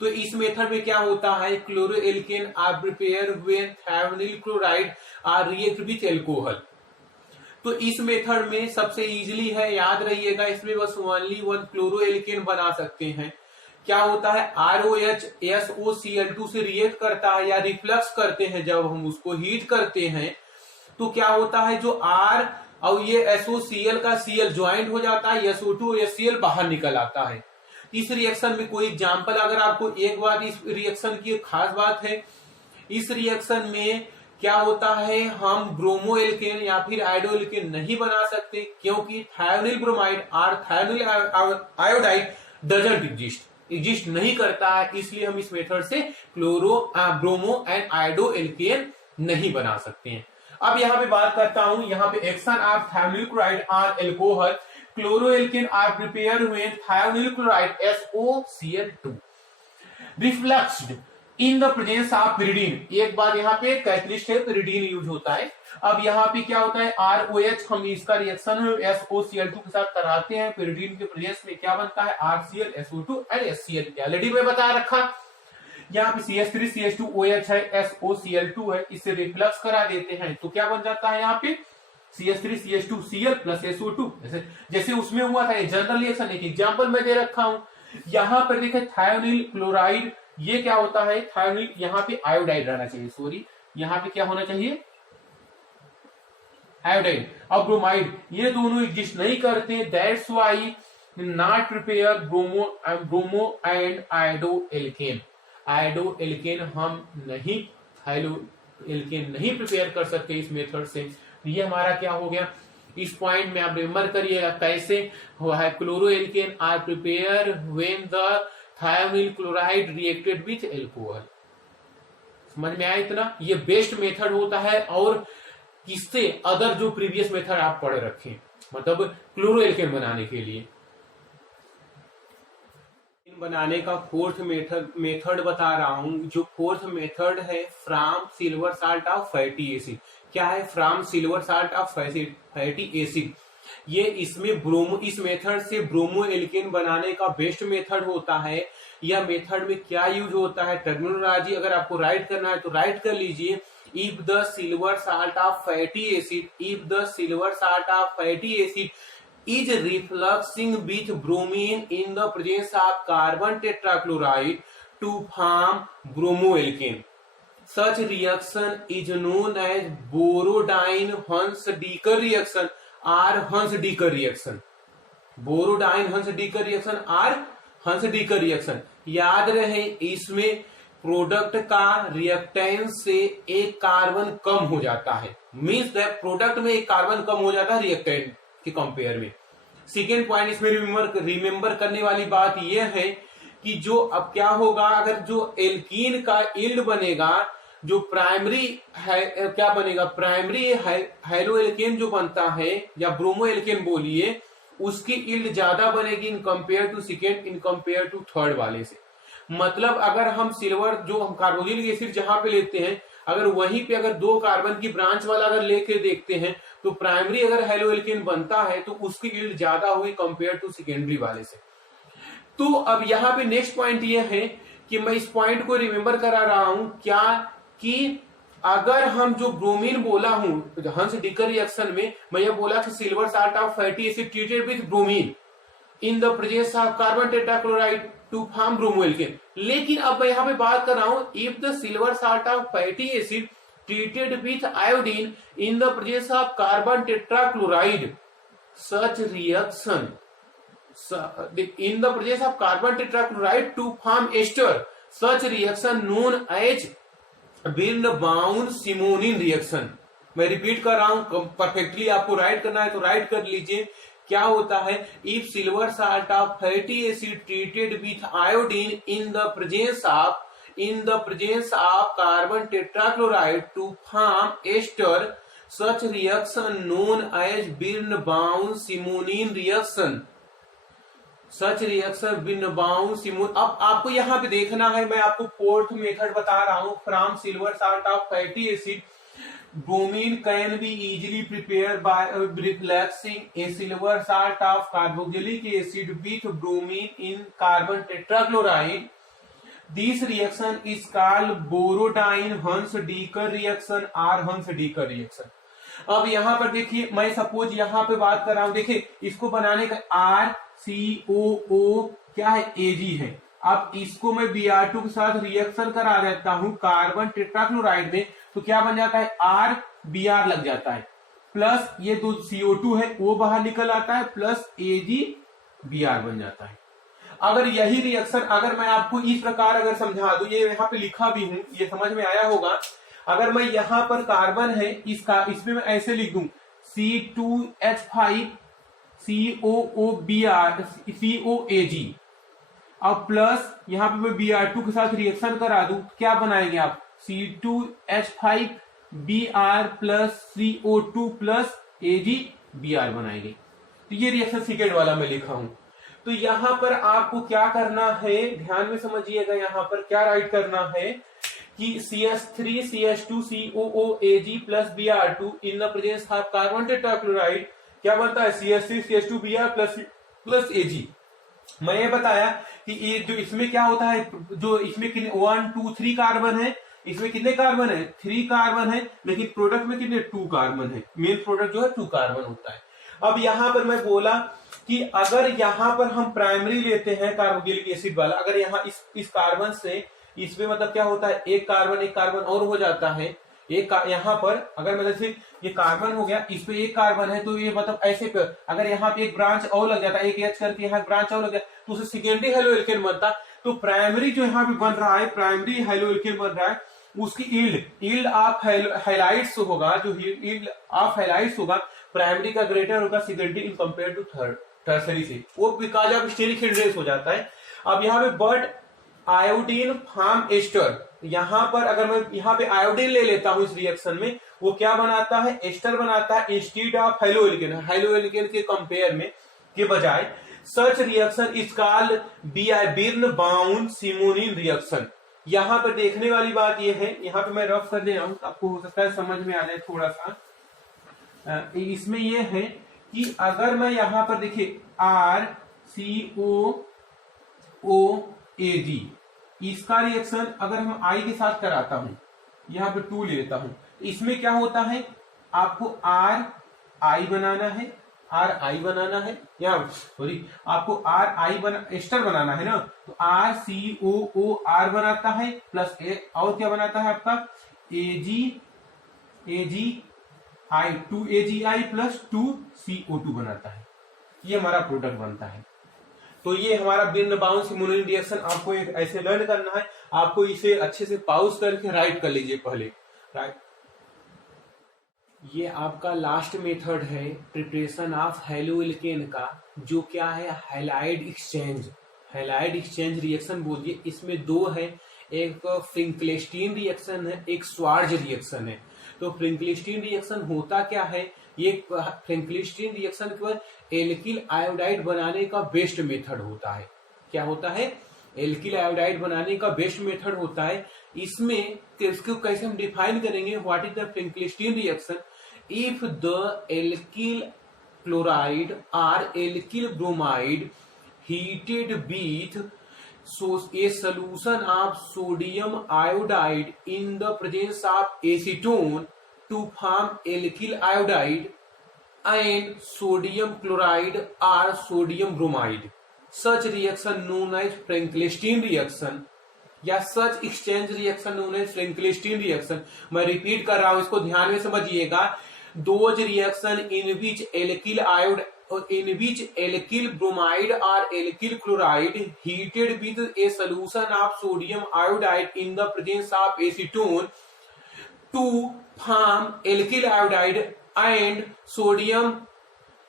तो इस मेथड में क्या होता है, chloro alkane are prepare when thionyl chloride are react with alcohol. तो इस मेथड में सबसे इजीली है, याद रहिएगा, इसमें बस ओनली वन क्लोरो एल्केन बना सकते हैं। क्या होता है, ROH SOCl2 से रिएक्ट करता है या रिफ्लक्स करते हैं, जब हम उसको हीट करते हैं तो क्या होता है, जो R और ये SOCl का Cl ज्वाइंट हो जाता है, SO2 और HCl बाहर निकल आता है। इस रिएक्शन में कोई एग्जांपल अगर आपको, एक बात इस रिएक्शन की खास बात है, इस रिएक्शन में क्या होता है, हम ब्रोमो एल्केन या फिर आयोडो एल्केन नहीं बना सकते, क्योंकि थायोनिल ब्रोमाइड और थायोनिल आयोडाइड डजंट एग्जिस्ट नहीं करता है, इसलिए हम इस मेथड से ब्रोमो एंड आयोडो एल्केन नहीं बना सकते हैं। अब यहाँ पे बात करता हूं, यहाँ पे action of thionyl chloride on alcohol, chloro alkane are prepare when thionyl chloride SOCl2 refluxed in the presence of pyridine। एक बार यहाँ पे कैटलिस्ट है, pyridine यूज होता है। अब यहाँ पे क्या होता है, ROH, हम इसका रिएक्शन SOCl2 के साथ कराते हैं, pyridine के प्रेजेंस में क्या बनता है, RCl SO2 and HCl। Already मैं बता रखा, यहाँ पे CH3CH2OH है, SOCl2 है, इससे रिफ्लक्स करा देते हैं तो क्या बन जाता है, यहाँ पे CH3 CH2 Cl plus SO2, जैसे उसमें हुआ था जनरल रिएक्शन। एक एग्जांपल मैं दे रखा हूं। यहां पर देखें थायोनिल क्लोराइड, ये क्या होता है थायोनिल, यहां पे आयोडाइड रहना चाहिए, सॉरी यहां पे क्या होना चाहिए आयोडाइड। अब ब्रोमाइड, ये दोनों एग्जिस्ट नहीं करते, that's why not prepare bromo and iodo alkane. Iodo alkane हम नहीं, थाइलो एल्केन नहीं प्रिपेयर कर सकते इस मेथड से। ये हमारा क्या हो गया, इस पॉइंट में आप रिमेम्बर करिएगा कैसे हुआ है। Chloro alkane are prepare when the thionyl chloride reacted with alcohol. समझ में आया इतना? ये बेस्ट मेथड होता है, और किससे अदर जो प्रीवियस मेथड आप पढ़ रखें, मतलब क्लोरो एल्केन बनाने के लिए। बनाने का फोर्थ मेथड बता रहा हूं। जो फोर्थ मेथड है from silver salt of fatty acid. क्या है from silver salt of fatty acid? ये इसमें इस मेथड से ब्रोमो एल्केन बनाने का बेस्ट मेथड होता है। यह मेथड में क्या यूज होता है, टर्मिनोलॉजी अगर आपको राइट करना है तो राइट कर लीजिए। If the silver salt of fatty acid is refluxing with bromine in the presence of carbon tetrachloride to form bromoalkane. Such reaction is known as Borodine-Huns-Dekker reaction or Huns-Dekker reaction. Borodine-Huns-Dekker reaction or Huns-Dekker reaction. याद रहे इसमें product का reactance से एक carbon कम हो जाता है, means that product में एक कार्बन कम हो जाता है रिएक्टेंट के कंपेयर में। सेकेंड पॉइंट इसमें रिमेंबर करने वाली बात यह है कि जो अब क्या होगा, अगर जो एल्कीन का यील्ड बनेगा, जो प्राइमरी है क्या बनेगा, प्राइमरी हेलो एल्केन जो बनता है या ब्रोमो एल्केन बोलिए, उसकी यील्ड ज्यादा बनेगी in compare to second, in compare to third वाले से। मतलब अगर हम सिल्वर जो हम कार्बोक्सिलिक एसिड जहां पे लेते हैं, अगर वहीं पे अगर दो कार्बन की ब्रांच वाला अगर लेके देखते हैं तो प्राइमरी अगर हेलो एल्केन बनता है तो उसकी यील्ड ज्यादा हुई कंपेयर टू सेकेंडरी वाले से। तो अब यहाँ पे नेक्स्ट पॉइंट ये है कि मैं इस पॉइंट को रिमेंबर करा रहा हूं क्या, कि अगर हम जो ब्रोमीन बोला हूं हंस डिकर रिएक्शन में, मैं ये बोला कि silver salt of fatty acid treated with bromine in the presence of carbon tetrachloride to form bromo alkane. लेकिन अब मैं यहाँ पे बात कर रहा हूं if the silver salt of fatty acid treated with iodine in the presence of carbon tetrachloride, such reaction in the presence of carbon tetrachloride to form ester, such reaction known as Birnbaum-Simonin reaction। मैं repeat कर रहा हूं, perfectly आपको write करना है तो right कर लीजिए। क्या होता है, if silver salt of fatty acid treated with iodine in the presence of carbon tetrachloride to form ester, such reaction known as Birnbaum-Simonin reaction। Such reaction Birnbaum-Simonin। अब आपको यहाँ पे देखना है, मैं आपको फोर्थ मेथड बता रहा हूँ। From silver salt of fatty acid bromine can be easily prepared by refluxing a silver salt of carboxylic acid with bromine in carbon tetrachloride। This reaction is called Borodine-Huns-Dekker reaction or Huns-Dekker reaction। अब यहाँ पर देखिए, मैं suppose यहाँ पे बात कर रहा हूँ, देखिए इसको बनाने का RCOO क्या है, Ag है। अब इसको मैं Br2 के साथ रिएक्शन करा देता हूँ कार्बन टेट्राक्लोराइड में, तो क्या बन जाता है, RBr लग जाता है, प्लस ये दो CO2 है वो बाहर निकल आता है, प्लस AgBr बन जाता है। अगर यही रिएक्शन अगर मैं आपको इस प्रकार अगर समझा दूं, ये यहाँ पे लिखा भी हूं, ये समझ में आया होगा। अगर मैं यहाँ पर कार्बन है इसका, इसमें मैं ऐसे लिख दूं C2H5 COOBr COAg, अब प्लस यहाँ पे मैं Br2 के साथ रिएक्शन करा दूं, क्या बनाएंगे आप, C2H5 Br plus CO2 plus AgBr बनाएंगे। तो ये रिएक्शन सेकेंड वाला मैं लिखा हूं। तो यहां पर आपको क्या करना है, ध्यान में समझिएगा, यहां पर क्या राइट करना है कि CH3 CH2 COOAg plus Br2 in the presence of carbon tetrachloride क्या बनता है, CH3 CH2 Br plus Ag। मैं ये बताया कि ये जो इसमें क्या होता है, जो इसमें 1 2 3 कार्बन है, इसमें कितने कार्बन है? 3 कार्बन है, लेकिन प्रोडक्ट में कितने? 2 कार्बन है। मेन प्रोडक्ट जो है 2 कार्बन होता है। अब यहां पर मैं बोला कि अगर यहां पर हम प्राइमरी लेते हैं कार्बोक्सिलिक एसिड वाला, अगर यहाँ इस कार्बन से इसमें मतलब क्या होता है, एक कार्बन और हो जाता है। यहाँ पर अगर मतलब से ये कार्बन हो गया, इस पे एक कार्बन है, तो ये मतलब ऐसे पे अगर यहाँ पे एक ब्रांच और लग जाता है, एक एच करके यहाँ ब्रांच और लग जाता है, तो उसे सेकेंडरी हेलो एल्केन बनता। तो प्राइमरी जो यहाँ पे बन रहा है, प्राइमरी हेलो एल्केन बन रहा है, उसकी यील्ड ऑफ हाइलाइट्स होगा, जो यील्ड ऑफ हाइलाइट्स होगा प्राइमरी का ग्रेटर होगा secondary in compare to tertiary से, वो बिकॉज ऑफ स्टेरिक हिंड्रेंस हो जाता है। अब यहाँ पे बट आयोडीन फॉर्म एस्टर, यहां पर अगर मैं यहाँ पे आयोडीन ले लेता हूं इस रिएक्शन में, वो क्या बनाता है? एस्टर बनाता है instead of halo alkane. Halo alkane के कंपेयर में के बजाय such reaction is called Birnbaum Simonini reaction. यहां पर देखने वाली बात यह है, यहाँ पे मैं रफ कर दे रहा हूं, आपको हो सकता है समझ में आ जाए थोड़ा सा। इसमें यह है कि अगर मैं यहां पर देखिए RCOOAG, इसका रिएक्शन अगर हम आई के साथ कराता हूं, यहां पे 2 ले लेता हूं, इसमें क्या होता है? आपको RI बनाना है, यहाँ सॉरी आपको एस्टर बनाना है ना, तो RCOOR बनाता है प्लस और क्या बनाता है आपका? AgI 2AgI प्लस 2CO2 बनाता है। ये हमारा प्रोडक्ट बनता है। तो ये हमारा बिर्न बाउंड सिमोनिन रिएक्शन आपको एक ऐसे लर्न करना है, आपको इसे अच्छे से पॉज करके राइट कर लीजिए पहले। राइट, ये आपका लास्ट मेथड है प्रिपरेशन ऑफ हेलो एल्केन का, जो क्या है? हैलाइड एक्सचेंज रिएक्शन बोलिए। इसमें 2 है, एक फ्रिंकलेस्टीन रिएक्शन है, एक स्वार्ज रिएक्शन है। तो फ्रिंकलेस्टीन रिएक्शन होता क्या है? ये फ्रिंकलेस्टीन रिएक्शन केवल एल्किल आयोडाइड बनाने का बेस्ट मेथड होता है। क्या होता है? एल्किल आयोडाइड बनाने का बेस्ट मेथड होता है। इसमें इसको कैसे हम डिफाइन करेंगे? What is the Finkelstein reaction? If the alkyl chloride और alkyl bromide heated with a solution of sodium iodide in the presence of acetone to form alkyl iodide and sodium chloride or sodium bromide. Such reaction known as Franklin reaction या such exchange reaction known as Franklin reaction। मैं repeat कर रहा हूं, इसको ध्यान में समझिएगा। Those reaction in which alkyl iodide in which alkyl bromide or alkyl chloride heated with a solution of sodium iodide in the presence of acetone to form alkyl iodide and sodium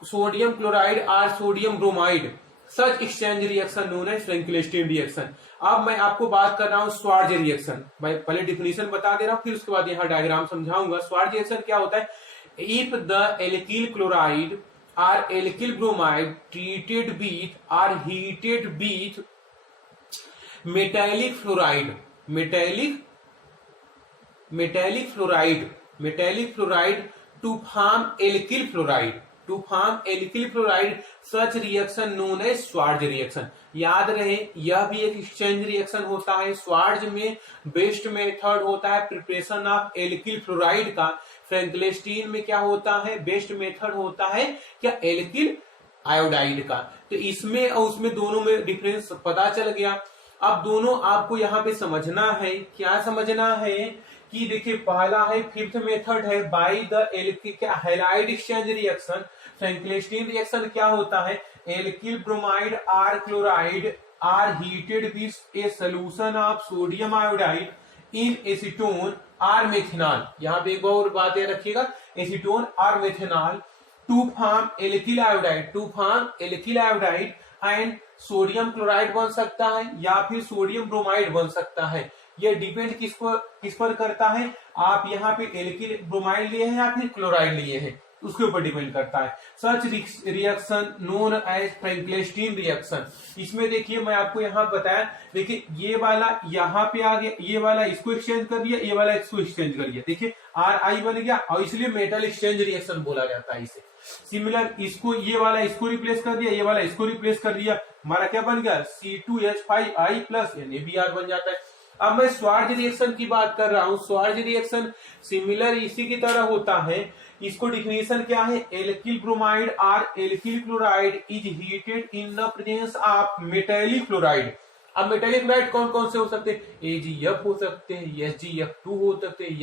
chloride or sodium bromide, such exchange reaction known as Franklin reaction। अब मैं आपको बात कर रहा हूं स्वार्ज reaction. मैं पहले definition बता दे रहा हूं, फिर उसके बाद यहाँ डायग्राम समझाऊंगा। स्वार्ज रिएक्शन क्या होता है? If the alkyl chloride or alkyl bromide treated with or heated with metallic fluoride to form alkyl fluoride, such reaction known as स्वार्ज reaction. याद रहे, यह भी एक एक्सचेंज रिएक्शन होता है। स्वार्ज में बेस्ट मेथड होता है प्रिपरेशन ऑफ एल्किल फ्लोराइड का। फ्रैंकलिस्टीन में क्या होता है? बेस्ट मेथड होता है क्या? एल्किल आयोडाइड का। तो इसमें और उसमें दोनों में डिफरेंस पता चल गया। अब दोनों आपको यहाँ पे समझना है। क्या समझना है? कि देखिए पहला है, फिफ्थ मेथड है by the alkyl halide exchange reaction. Finkelstein reaction क्या होता है? Alkyl bromide or chloride are heated with a solution of sodium iodide in acetone or methanol. यहाँ पे एक और बात याद रखिएगा, acetone or methanol to form alkyl iodide and sodium chloride बन सकता है या फिर सोडियम ब्रोमाइड बन सकता है। ये डिपेंड किस पर करता है? आप यहाँ पे एल्किल ब्रोमाइड लिए हैं या फिर क्लोराइड लिए हैं, उसके ऊपर डिपेंड करता है। Such reaction known as Finkelstein reaction. इसमें देखिए मैं आपको यहाँ बताया, देखिए ये वाला यहाँ पे आ गया, ये वाला इसको एक्सचेंज कर दिया, ये वाला इसको एक्सचेंज कर दिया। देखिए RI बन गया और इसलिए मेटल एक्सचेंज रिएक्शन बोला जाता है इसे। सिमिलर इसको ये वाला इसको रिप्लेस कर दिया, ये वाला इसको रिप्लेस कर दिया, हमारा क्या बन गया? C2H5I प्लस NaBr बन जाता है। अब मैं स्वार्ज रिएक्शन की बात कर रहा हूं। स्वार्ज रिएक्शन सिमिलर इसी की तरह होता है। इसको डिफिनेशन क्या है? एल्किल ब्रोमाइड और alkyl chloride is heated in the presence of metallic chloride. अब मेटालिक क्लोराइड कौन कौन से हो सकते हैं? AgF हो सकते हैं, SgF2 हो सकते हैं,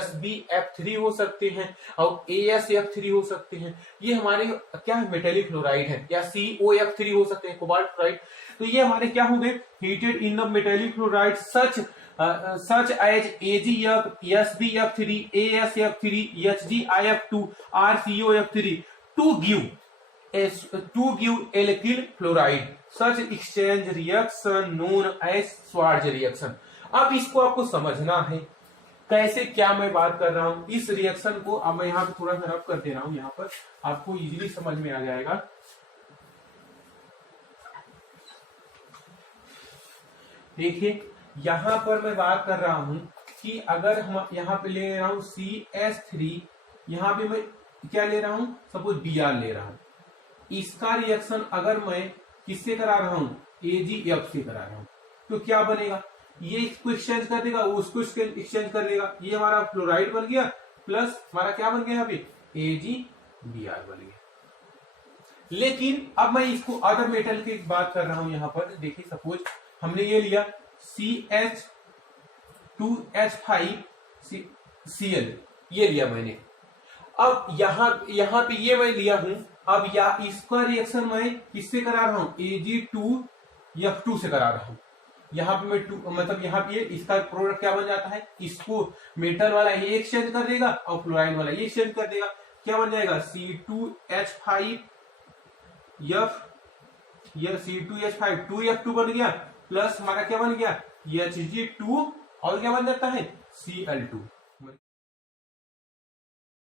SbF3 हो सकते हैं और AsF3 हो सकते हैं। ये हमारे क्या है? मेटालिक क्लोराइड है। या COF3 हो सकते हैं, कोबाल्ट क्लोराइड। तो ये हमारे क्या होंगे? Heated in the metallic chloride such as AgF, SbF3, AsF3, HgIF2 or COF3 to give alkyl chloride. Such exchange reaction known as Schwarz reaction. अब इसको आपको समझना है कैसे, क्या मैं बात कर रहा हूं इस रिएक्शन को। अब मैं यहाँ पे थोड़ा सा रब कर दे रहा हूं, यहाँ पर आपको इजीली समझ में आ जाएगा। देखिए यहां पर मैं बात कर रहा हूं कि अगर हम यहाँ पे ले रहा हूं CS3, यहाँ पे मैं क्या ले रहा हूं? सपोज Br ले रहा हूं। इसका रिएक्शन अगर मैं किससे करा रहा हूं? AgF से करा रहा हूं, तो क्या बनेगा? ये इसको एक्सचेंज कर देगा, उसको एक्सचेंज कर देगा। ये हमारा क्लोराइड बन गया, प्लस हमारा क्या बन गया? यहाँ पे AgBr बन गया। लेकिन अब मैं इसको अदर मेटल की बात कर रहा हूं। यहाँ पर देखिए, सपोज हमने ये लिया CH2H5Cl, ये लिया मैंने। अब यहाँ पे ये मैं लिया हूं। अब इसका रिएक्शन मैं किससे करा रहा हूं? Ag2F2 से करा रहा हूं। यहाँ पे मैं मतलब यहाँ पे इसका प्रोडक्ट क्या बन जाता है? इसको मेटल वाला ये एक्सचेंज कर देगा और फ्लोराइड वाला ये एक्सचेंज कर देगा। क्या बन जाएगा? C2H5 2F2 बन गया, प्लस हमारा क्या बन गया? Hg2 और क्या बन जाता है? Cl2।